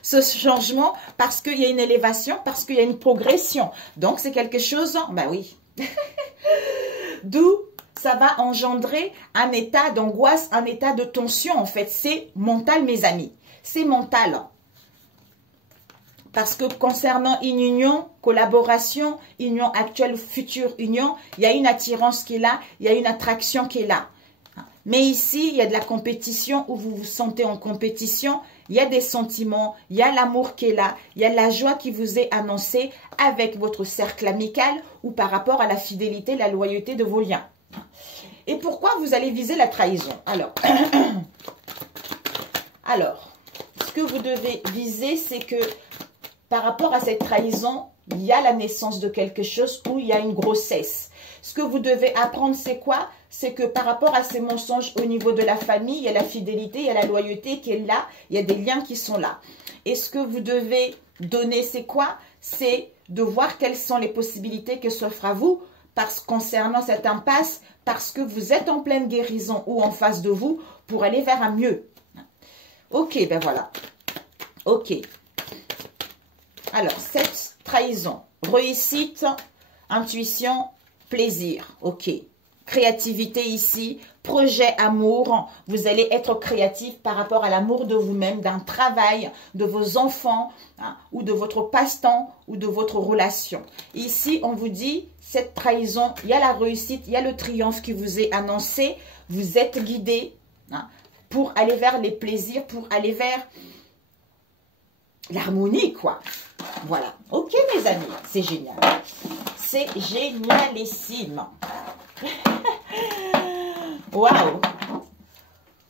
Ce changement parce qu'il y a une élévation, parce qu'il y a une progression. Donc, c'est quelque chose, ben oui. D'où ça va engendrer un état d'angoisse, un état de tension, en fait. C'est mental, mes amis. C'est mental. Parce que concernant une union, collaboration, union actuelle, future union, il y a une attirance qui est là, il y a une attraction qui est là. Mais ici, il y a de la compétition où vous vous sentez en compétition, il y a des sentiments, il y a l'amour qui est là, il y a la joie qui vous est annoncée avec votre cercle amical ou par rapport à la fidélité, la loyauté de vos liens. Et pourquoi vous allez viser la trahison? Alors, ce que vous devez viser, c'est que par rapport à cette trahison, il y a la naissance de quelque chose ou il y a une grossesse. Ce que vous devez apprendre, c'est quoi? C'est que par rapport à ces mensonges au niveau de la famille, il y a la fidélité, il y a la loyauté qui est là, il y a des liens qui sont là. Et ce que vous devez donner, c'est quoi? C'est de voir quelles sont les possibilités que s'offrent à vous concernant cette impasse, parce que vous êtes en pleine guérison ou en face de vous pour aller vers un mieux. Ok, ben voilà. Ok. Alors, cette trahison, réussite, intuition, plaisir, ok. Créativité ici, projet amour, vous allez être créatif par rapport à l'amour de vous-même, d'un travail, de vos enfants, ou de votre passe-temps, ou de votre relation. Ici, on vous dit, cette trahison, il y a la réussite, il y a le triomphe qui vous est annoncé, vous êtes guidé pour aller vers les plaisirs, pour aller vers l'harmonie, quoi. Voilà. Ok, mes amis. C'est génial. C'est génialissime. Waouh.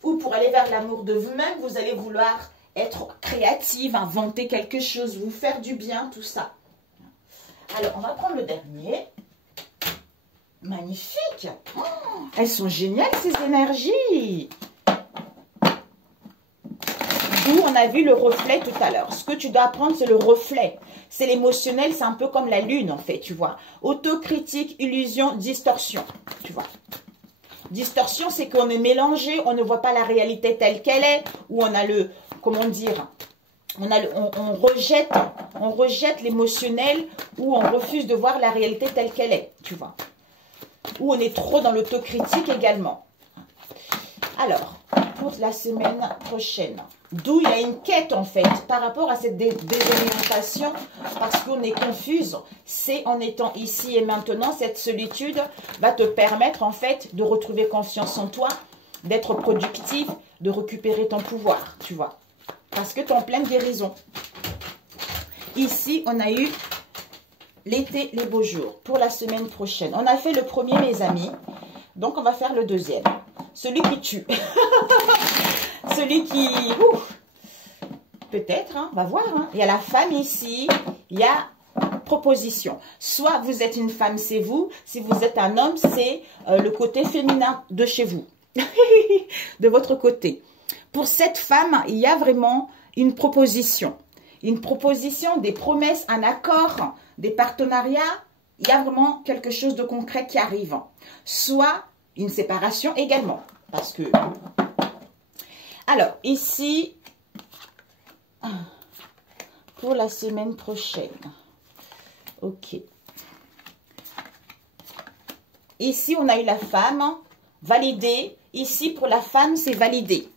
Ou pour aller vers l'amour de vous-même, vous allez vouloir être créative, inventer quelque chose, vous faire du bien, tout ça. Alors, on va prendre le dernier. Magnifique. Oh, elles sont géniales, ces énergies. Où on a vu le reflet tout à l'heure. Ce que tu dois apprendre, c'est le reflet. C'est l'émotionnel, c'est un peu comme la lune, en fait, tu vois. Autocritique, illusion, distorsion, tu vois. Distorsion, c'est qu'on est mélangé, on ne voit pas la réalité telle qu'elle est, ou on a le, comment dire, on rejette l'émotionnel, ou on refuse de voir la réalité telle qu'elle est, tu vois. Ou on est trop dans l'autocritique également. Alors, pour la semaine prochaine, d'où il y a une quête en fait par rapport à cette désorientation, parce qu'on est confuse, c'est en étant ici et maintenant, cette solitude va te permettre en fait de retrouver confiance en toi, d'être productif, de récupérer ton pouvoir, tu vois, parce que tu es en pleine guérison. Ici, on a eu l'été, les beaux jours, pour la semaine prochaine. On a fait le premier, mes amis, donc on va faire le deuxième. Celui qui tue. Celui qui... Peut-être, hein, on va voir. Hein. Il y a la femme ici. Il y a proposition. Soit vous êtes une femme, c'est vous. Si vous êtes un homme, c'est le côté féminin de chez vous. De votre côté. Pour cette femme, il y a vraiment une proposition. Une proposition, des promesses, un accord, des partenariats il y a vraiment quelque chose de concret qui arrive. Soit une séparation également. Parce que... Alors, ici, pour la semaine prochaine. Ok. Ici, on a eu la femme validée. Ici, pour la femme, c'est validé.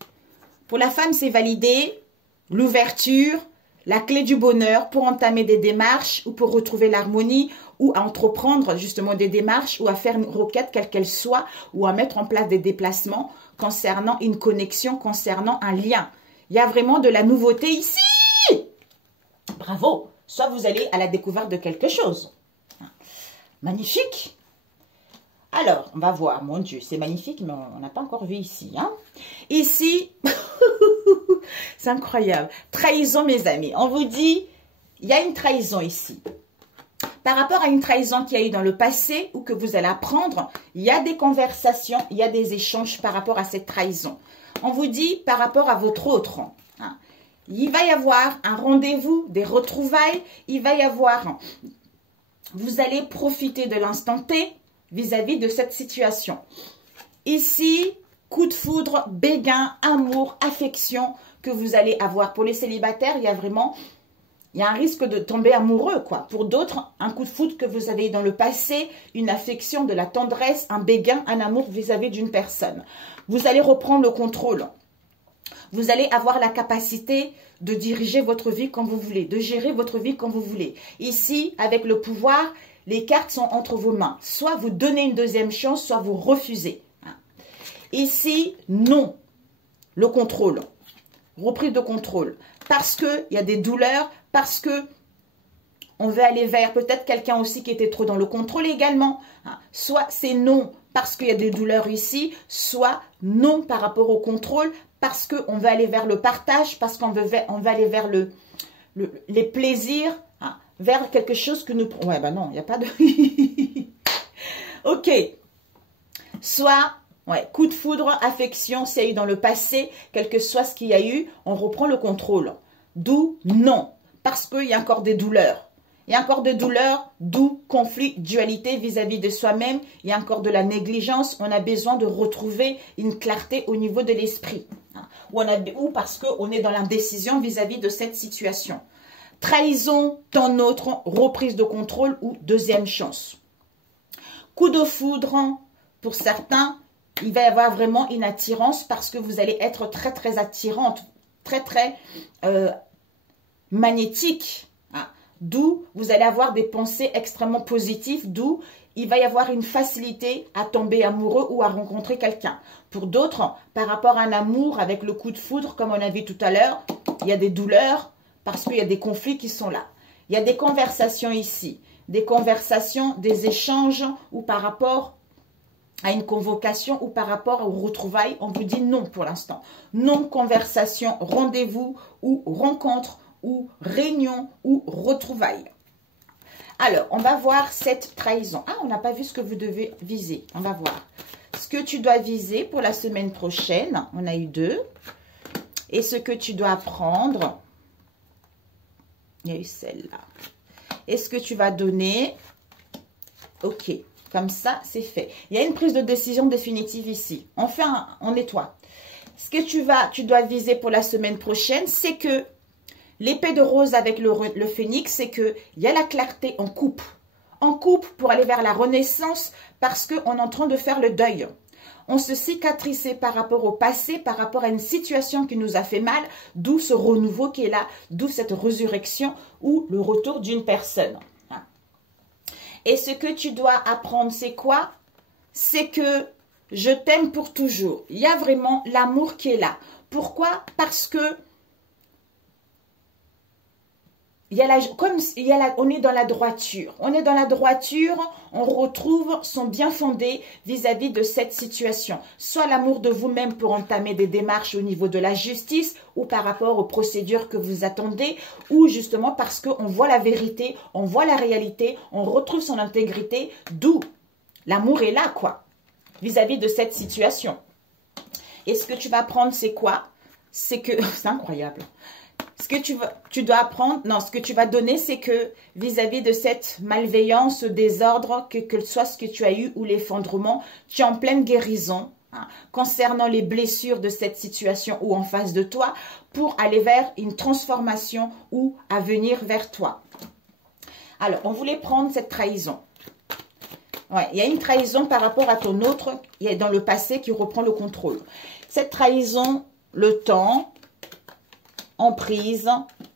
Pour la femme, c'est validé. L'ouverture, la clé du bonheur pour entamer des démarches ou pour retrouver l'harmonie ou à entreprendre justement des démarches ou à faire une requête quelle qu'elle soit ou à mettre en place des déplacements concernant une connexion, concernant un lien. Il y a vraiment de la nouveauté ici. Bravo. Soit vous allez à la découverte de quelque chose. Magnifique. Alors, on va voir. Mon Dieu, c'est magnifique, mais on n'a pas encore vu ici. Hein. Ici, c'est incroyable. Trahison, mes amis. On vous dit, il y a une trahison ici. Par rapport à une trahison qu'il y a eu dans le passé ou que vous allez apprendre, il y a des conversations, il y a des échanges par rapport à cette trahison. On vous dit par rapport à votre autre. Hein. Il va y avoir un rendez-vous, des retrouvailles. Il va y avoir... Vous allez profiter de l'instant T vis-à-vis de cette situation. Ici, coup de foudre, béguin, amour, affection que vous allez avoir. Pour les célibataires, il y a vraiment... Il y a un risque de tomber amoureux, quoi. Pour d'autres, un coup de foudre que vous avez eu dans le passé, une affection, de la tendresse, un béguin, un amour vis-à-vis d'une personne. Vous allez reprendre le contrôle. Vous allez avoir la capacité de diriger votre vie comme vous voulez, de gérer votre vie comme vous voulez. Ici, avec le pouvoir, les cartes sont entre vos mains. Soit vous donnez une deuxième chance, soit vous refusez. Ici, non. Le contrôle. Reprise de contrôle. Parce qu'il y a des douleurs, parce que on veut aller vers peut-être quelqu'un aussi qui était trop dans le contrôle également. Soit c'est non parce qu'il y a des douleurs ici, soit non par rapport au contrôle, parce qu'on veut aller vers le partage, parce qu'on va aller vers les plaisirs, vers quelque chose que nous... Ouais, bah non, il n'y a pas de... Ok. Soit, ouais, coup de foudre, affection, s'il y a eu dans le passé, quel que soit ce qu'il y a eu, on reprend le contrôle. D'où non, parce qu'il y a encore des douleurs. Il y a encore des douleurs, d'où conflit, dualité vis-à-vis de soi-même. Il y a encore de la négligence. On a besoin de retrouver une clarté au niveau de l'esprit. Ou parce qu'on est dans l'indécision vis-à-vis de cette situation. Trahison, temps neutre, reprise de contrôle ou deuxième chance. Coup de foudre, pour certains, il va y avoir vraiment une attirance parce que vous allez être très très attirante, très très magnétique. D'où vous allez avoir des pensées extrêmement positives, d'où il va y avoir une facilité à tomber amoureux ou à rencontrer quelqu'un. Pour d'autres, par rapport à un amour avec le coup de foudre, comme on a vu tout à l'heure, il y a des douleurs parce qu'il y a des conflits qui sont là. Il y a des conversations ici, des conversations, des échanges ou par rapport à une convocation ou par rapport aux retrouvailles, on vous dit non pour l'instant. Non conversation, rendez-vous ou rencontre ou réunion ou retrouvailles. Alors, on va voir cette trahison. Ah, on n'a pas vu ce que vous devez viser. On va voir. Ce que tu dois viser pour la semaine prochaine. On a eu 2. Et ce que tu dois apprendre. Il y a eu celle-là. Et ce que tu vas donner. Ok. Comme ça, c'est fait. Il y a une prise de décision définitive ici. Enfin, on nettoie. Ce que tu dois viser pour la semaine prochaine, c'est que l'épée de rose avec le phénix, c'est qu'il y a la clarté en coupe. En coupe pour aller vers la renaissance parce qu'on est en train de faire le deuil. On se cicatrisait par rapport au passé, par rapport à une situation qui nous a fait mal, d'où ce renouveau qui est là, d'où cette résurrection ou le retour d'une personne. Et ce que tu dois apprendre, c'est quoi? C'est que je t'aime pour toujours. Il y a vraiment l'amour qui est là. Pourquoi? Parce que on est dans la droiture. On est dans la droiture, on retrouve son bien fondé vis-à-vis de cette situation. Soit l'amour de vous-même pour entamer des démarches au niveau de la justice ou par rapport aux procédures que vous attendez ou justement parce qu'on voit la vérité, on voit la réalité, on retrouve son intégrité, d'où l'amour est là, quoi, vis-à-vis de cette situation. Et ce que tu vas prendre, c'est quoi? C'est que, c'est incroyable. ce que tu dois apprendre, non, ce que tu vas donner, c'est que vis-à-vis de cette malveillance, désordre, que soit ce que tu as eu ou l'effondrement, tu es en pleine guérison hein, concernant les blessures de cette situation ou en face de toi pour aller vers une transformation ou à venir vers toi. Alors, on voulait prendre cette trahison. Ouais, il y a une trahison par rapport à ton autre, il y a dans le passé qui reprend le contrôle. Cette trahison, le temps, emprise,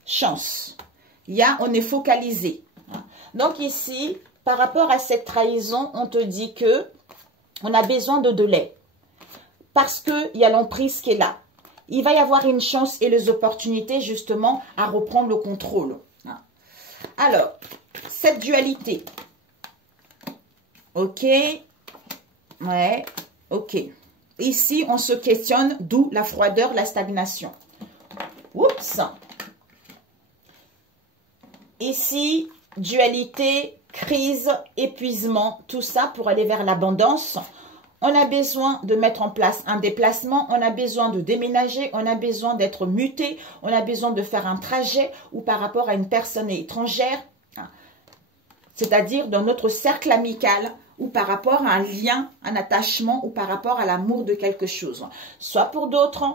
chance. On est focalisé. Donc ici, par rapport à cette trahison, on te dit que on a besoin de délai. Parce qu'il y a l'emprise qui est là. Il va y avoir une chance et les opportunités justement à reprendre le contrôle. Alors, cette dualité. Ok. Ouais. Ok. Ici, on se questionne, d'où la froideur, la stagnation. Oups. Ici, dualité, crise, épuisement, tout ça pour aller vers l'abondance. On a besoin de mettre en place un déplacement, on a besoin de déménager, on a besoin d'être muté, on a besoin de faire un trajet ou par rapport à une personne étrangère, c'est-à-dire dans notre cercle amical ou par rapport à un lien, un attachement ou par rapport à l'amour de quelque chose. Soit pour d'autres.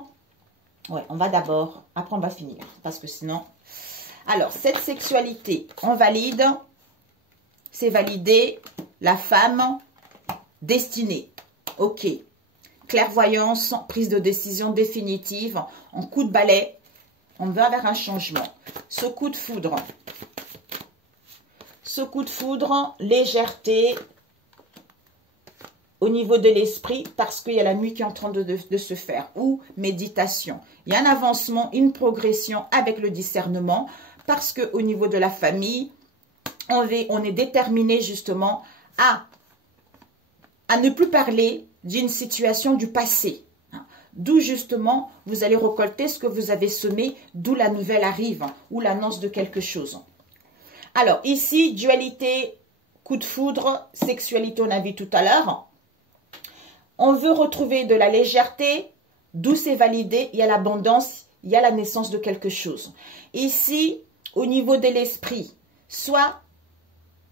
Ouais, on va d'abord, après on va finir, parce que sinon... Alors, cette sexualité, on valide, c'est validé, la femme, destinée, ok. Clairvoyance, prise de décision définitive, en coup de balai, on va vers un changement. Ce coup de foudre, légèreté, au niveau de l'esprit, parce qu'il y a la nuit qui est en train de se faire, ou méditation. Il y a un avancement, une progression avec le discernement, parce qu'au niveau de la famille, on est déterminé justement à ne plus parler d'une situation du passé. D'où justement, vous allez récolter ce que vous avez semé, d'où la nouvelle arrive, ou l'annonce de quelque chose. Alors ici, dualité, coup de foudre, sexualité, on a vu tout à l'heure. On veut retrouver de la légèreté, d'où c'est validé, il y a l'abondance, il y a la naissance de quelque chose. Ici, au niveau de l'esprit, soit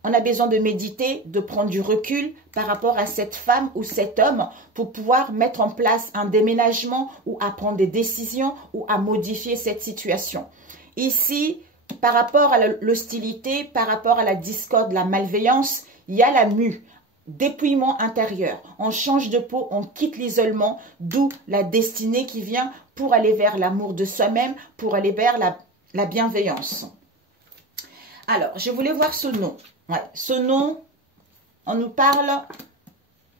on a besoin de méditer, de prendre du recul par rapport à cette femme ou cet homme pour pouvoir mettre en place un déménagement ou à prendre des décisions ou à modifier cette situation. Ici, par rapport à l'hostilité, par rapport à la discorde, la malveillance, il y a la mue. Dépouillement intérieur, on change de peau, on quitte l'isolement, d'où la destinée qui vient pour aller vers l'amour de soi-même, pour aller vers la bienveillance. Alors, je voulais voir ce nom. Ouais, ce nom, on nous parle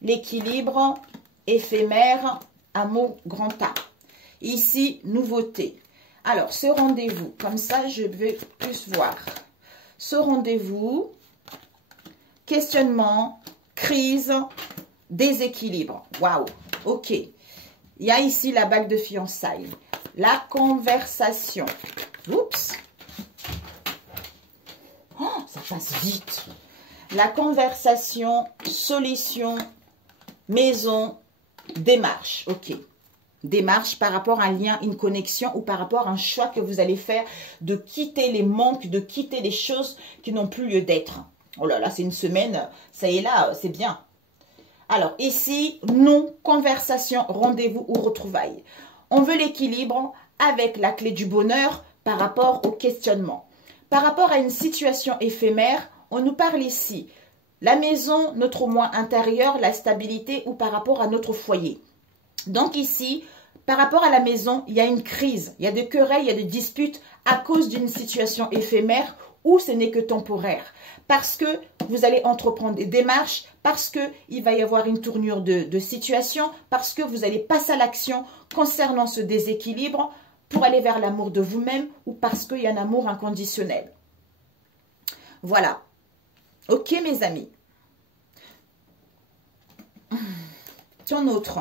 l'équilibre éphémère, amour grand A. Ici, nouveauté. Alors, ce rendez-vous, comme ça, je vais plus voir. Ce rendez-vous, questionnement, crise, déséquilibre. Waouh, ok. Il y a ici la bague de fiançailles. La conversation. Oups. Oh, ça passe vite. La conversation, solution, maison, démarche. Ok. Démarche par rapport à un lien, une connexion ou par rapport à un choix que vous allez faire de quitter les manques, de quitter les choses qui n'ont plus lieu d'être. Oh là là, c'est une semaine, ça y est là, c'est bien. Alors ici, non, conversation, rendez-vous ou retrouvailles. On veut l'équilibre avec la clé du bonheur par rapport au questionnement. Par rapport à une situation éphémère, on nous parle ici. La maison, notre moi intérieur, la stabilité ou par rapport à notre foyer. Donc ici, par rapport à la maison, il y a une crise, il y a des querelles, il y a des disputes à cause d'une situation éphémère ou ce n'est que temporaire. Parce que vous allez entreprendre des démarches, parce qu'il va y avoir une tournure de situation, parce que vous allez passer à l'action concernant ce déséquilibre pour aller vers l'amour de vous-même ou parce qu'il y a un amour inconditionnel. Voilà. Ok, mes amis. Tiens, autre.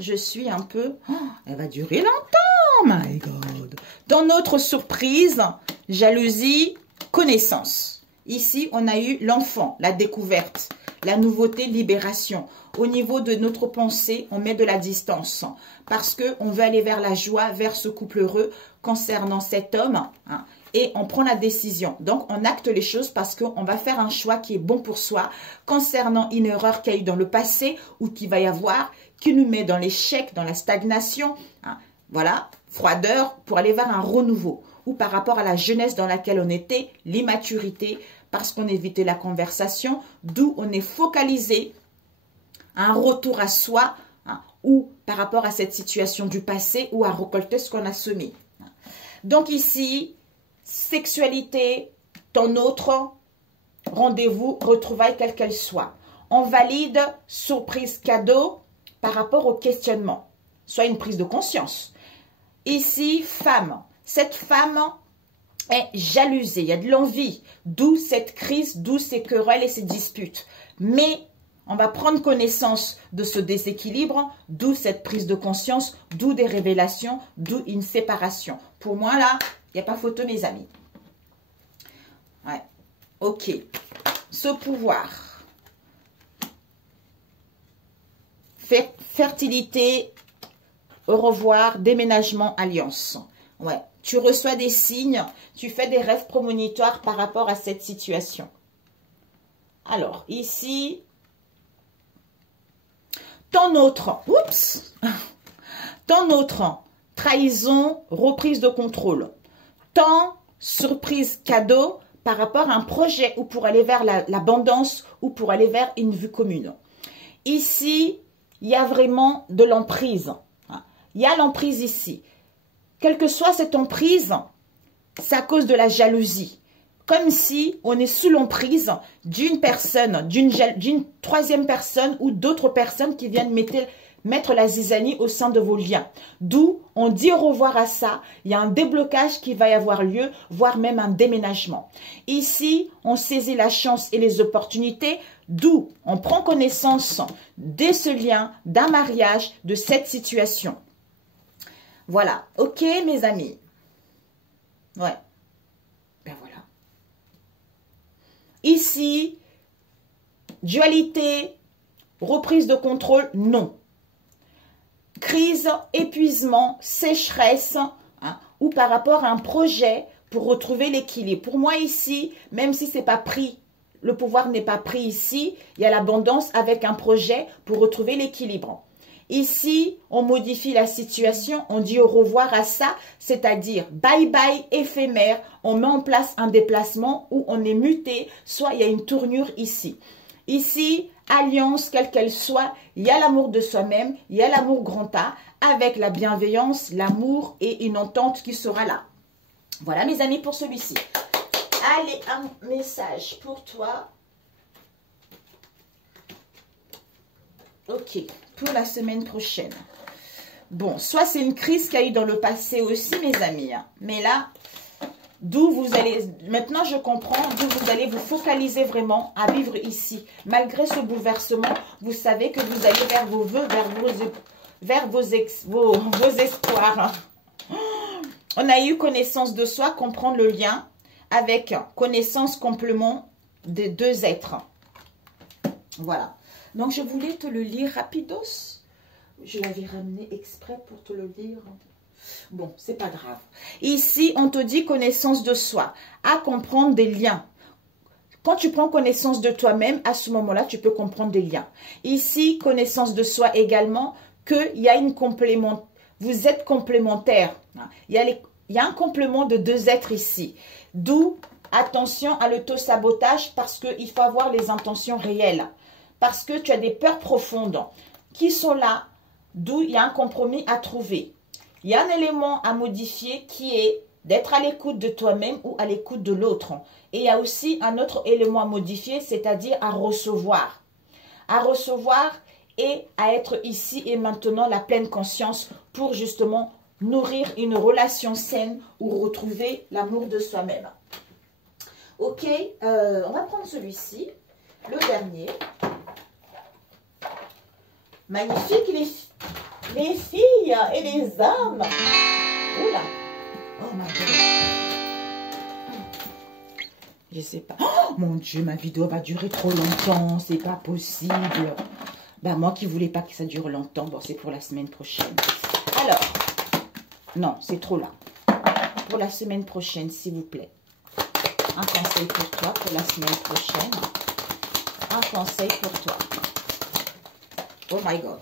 Je suis un peu... Oh, elle va durer longtemps, my God. Dans notre surprise, jalousie, connaissance. Ici, on a eu l'enfant, la découverte, la nouveauté, libération. Au niveau de notre pensée, on met de la distance parce qu'on veut aller vers la joie, vers ce couple heureux concernant cet homme. Hein, et on prend la décision. Donc, on acte les choses parce qu'on va faire un choix qui est bon pour soi concernant une erreur qu'il y a eu dans le passé ou qu'il va y avoir, qui nous met dans l'échec, dans la stagnation. Hein, voilà, froideur pour aller vers un renouveau. Ou par rapport à la jeunesse dans laquelle on était, l'immaturité, parce qu'on évitait la conversation, d'où on est focalisé, un retour à soi, hein, ou par rapport à cette situation du passé, ou à récolter ce qu'on a semé. Donc ici, sexualité, ton autre, rendez-vous, retrouvailles, quelle qu'elle soit. On valide, surprise, cadeau, par rapport au questionnement, soit une prise de conscience. Ici, femme. Cette femme est jalousée, il y a de l'envie, d'où cette crise, d'où ces querelles et ces disputes. Mais on va prendre connaissance de ce déséquilibre, d'où cette prise de conscience, d'où des révélations, d'où une séparation. Pour moi, là, il n'y a pas photo, mes amis. Ouais, ok. Ce pouvoir. Fertilité, au revoir, déménagement, alliance. Ouais, tu reçois des signes, tu fais des rêves prémonitoires par rapport à cette situation. Alors, ici, ton autre, oups, ton autre, trahison, reprise de contrôle. Ton surprise, cadeau, par rapport à un projet ou pour aller vers l'abondance ou pour aller vers une vue commune. Ici, il y a vraiment de l'emprise. Il y a l'emprise ici. Quelle que soit cette emprise, c'est à cause de la jalousie. Comme si on est sous l'emprise d'une personne, d'une troisième personne ou d'autres personnes qui viennent mettre la zizanie au sein de vos liens. D'où on dit au revoir à ça. Il y a un déblocage qui va y avoir lieu, voire même un déménagement. Ici, on saisit la chance et les opportunités. D'où on prend connaissance de ce lien, d'un mariage, de cette situation. Voilà, ok mes amis. Ouais, ben voilà. Ici, dualité, reprise de contrôle, non. Crise, épuisement, sécheresse, hein, ou par rapport à un projet pour retrouver l'équilibre. Pour moi ici, même si c'est pas pris, le pouvoir n'est pas pris ici, il y a l'abondance avec un projet pour retrouver l'équilibre. Ici, on modifie la situation, on dit au revoir à ça, c'est-à-dire bye-bye éphémère, on met en place un déplacement où on est muté, soit il y a une tournure ici. Ici, alliance, quelle qu'elle soit, il y a l'amour de soi-même, il y a l'amour grand A, avec la bienveillance, l'amour et une entente qui sera là. Voilà mes amis pour celui-ci. Allez, un message pour toi. Ok, pour la semaine prochaine. Bon, soit c'est une crise qu'il y a eu dans le passé aussi, mes amis. Hein. Mais là, d'où vous allez... Maintenant, je comprends d'où vous allez vous focaliser vraiment à vivre ici. Malgré ce bouleversement, vous savez que vous allez vers vos vœux, vers vos espoirs. On a eu connaissance de soi, comprendre le lien avec connaissance, complément des deux êtres. Voilà. Donc, je voulais te le lire rapidos. Je l'avais ramené exprès pour te le lire. Bon, c'est pas grave. Ici, on te dit connaissance de soi, à comprendre des liens. Quand tu prends connaissance de toi-même, à ce moment-là, tu peux comprendre des liens. Ici, connaissance de soi également, qu'il y a une complément. Vous êtes complémentaires. Il y a un complément de deux êtres ici. D'où, attention à l'auto-sabotage parce qu'il faut avoir les intentions réelles. Parce que tu as des peurs profondes qui sont là, d'où il y a un compromis à trouver. Il y a un élément à modifier qui est d'être à l'écoute de toi-même ou à l'écoute de l'autre. Et il y a aussi un autre élément à modifier, c'est-à-dire à recevoir. À recevoir et à être ici et maintenant la pleine conscience pour justement nourrir une relation saine ou retrouver l'amour de soi-même. Ok, on va prendre celui-ci, le dernier. Magnifique les filles et les hommes. Oula. Oh my God. Je sais pas. Oh, mon Dieu, ma vidéo va durer trop longtemps. C'est pas possible. Bah, moi qui voulais pas que ça dure longtemps. Bon, c'est pour la semaine prochaine. Alors, non, c'est trop là. Pour la semaine prochaine, s'il vous plaît. Un conseil pour toi pour la semaine prochaine. Un conseil pour toi. Oh my God.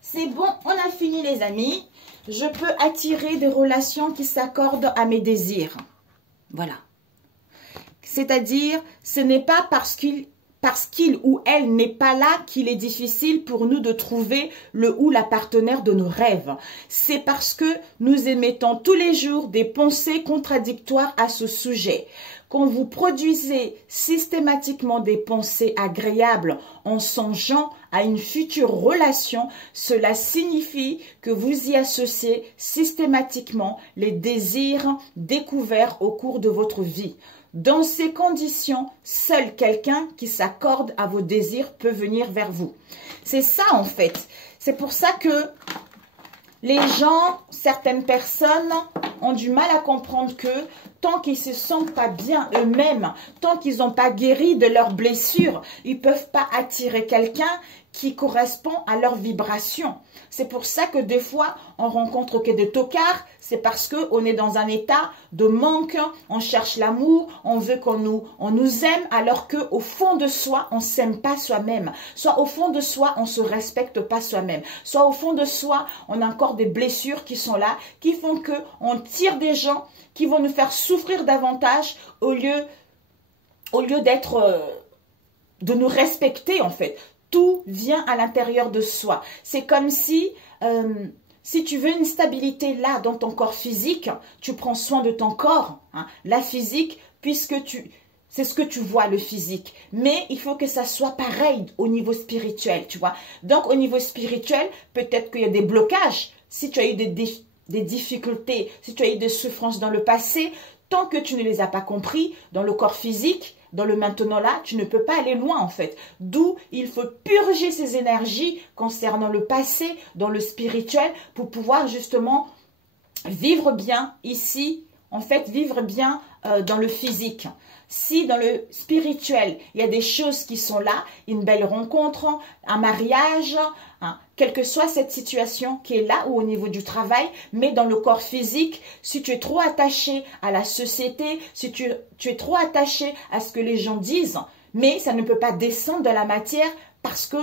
C'est bon, on a fini les amis. Je peux attirer des relations qui s'accordent à mes désirs. Voilà. C'est-à-dire, ce n'est pas parce qu'il ou elle n'est pas là qu'il est difficile pour nous de trouver le ou la partenaire de nos rêves. C'est parce que nous émettons tous les jours des pensées contradictoires à ce sujet. Quand vous produisez systématiquement des pensées agréables en songeant à une future relation, cela signifie que vous y associez systématiquement les désirs découverts au cours de votre vie. Dans ces conditions, seul quelqu'un qui s'accorde à vos désirs peut venir vers vous. C'est ça en fait. C'est pour ça que les gens, certaines personnes ont du mal à comprendre que tant qu'ils ne se sentent pas bien eux-mêmes, tant qu'ils n'ont pas guéri de leurs blessures, ils ne peuvent pas attirer quelqu'un qui correspond à leur vibration. C'est pour ça que des fois, on rencontre que des tocards. C'est parce qu'on est dans un état de manque, on cherche l'amour, on veut qu'on nous aime, alors qu'au fond de soi, on ne s'aime pas soi-même. Soit au fond de soi, on ne se respecte pas soi-même. Soit au fond de soi, on a encore des blessures qui sont là, qui font qu'on tire des gens qui vont nous faire souffrir davantage au lieu de nous respecter en fait. Tout vient à l'intérieur de soi. C'est comme si tu veux une stabilité là dans ton corps physique, tu prends soin de ton corps, hein, la physique, puisque c'est ce que tu vois, le physique. Mais il faut que ça soit pareil au niveau spirituel, tu vois. Donc, au niveau spirituel, peut-être qu'il y a des blocages. Si tu as eu des difficultés, si tu as eu des souffrances dans le passé, tant que tu ne les as pas compris, dans le corps physique, dans le maintenant là, tu ne peux pas aller loin en fait. D'où il faut purger ces énergies concernant le passé, dans le spirituel, pour pouvoir justement vivre bien ici, en fait vivre bien dans le physique. Si dans le spirituel, il y a des choses qui sont là, une belle rencontre, un mariage, hein, quelle que soit cette situation qui est là ou au niveau du travail, mais dans le corps physique, si tu es trop attaché à la société, si tu es trop attaché à ce que les gens disent, mais ça ne peut pas descendre de la matière parce que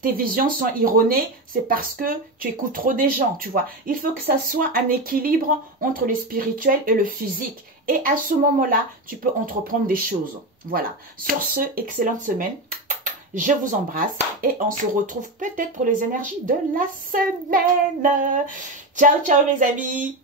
tes visions sont erronées, c'est parce que tu écoutes trop des gens, tu vois. Il faut que ça soit un équilibre entre le spirituel et le physique. Et à ce moment-là, tu peux entreprendre des choses. Voilà. Sur ce, excellente semaine. Je vous embrasse et on se retrouve peut-être pour les énergies de la semaine. Ciao, ciao mes amis.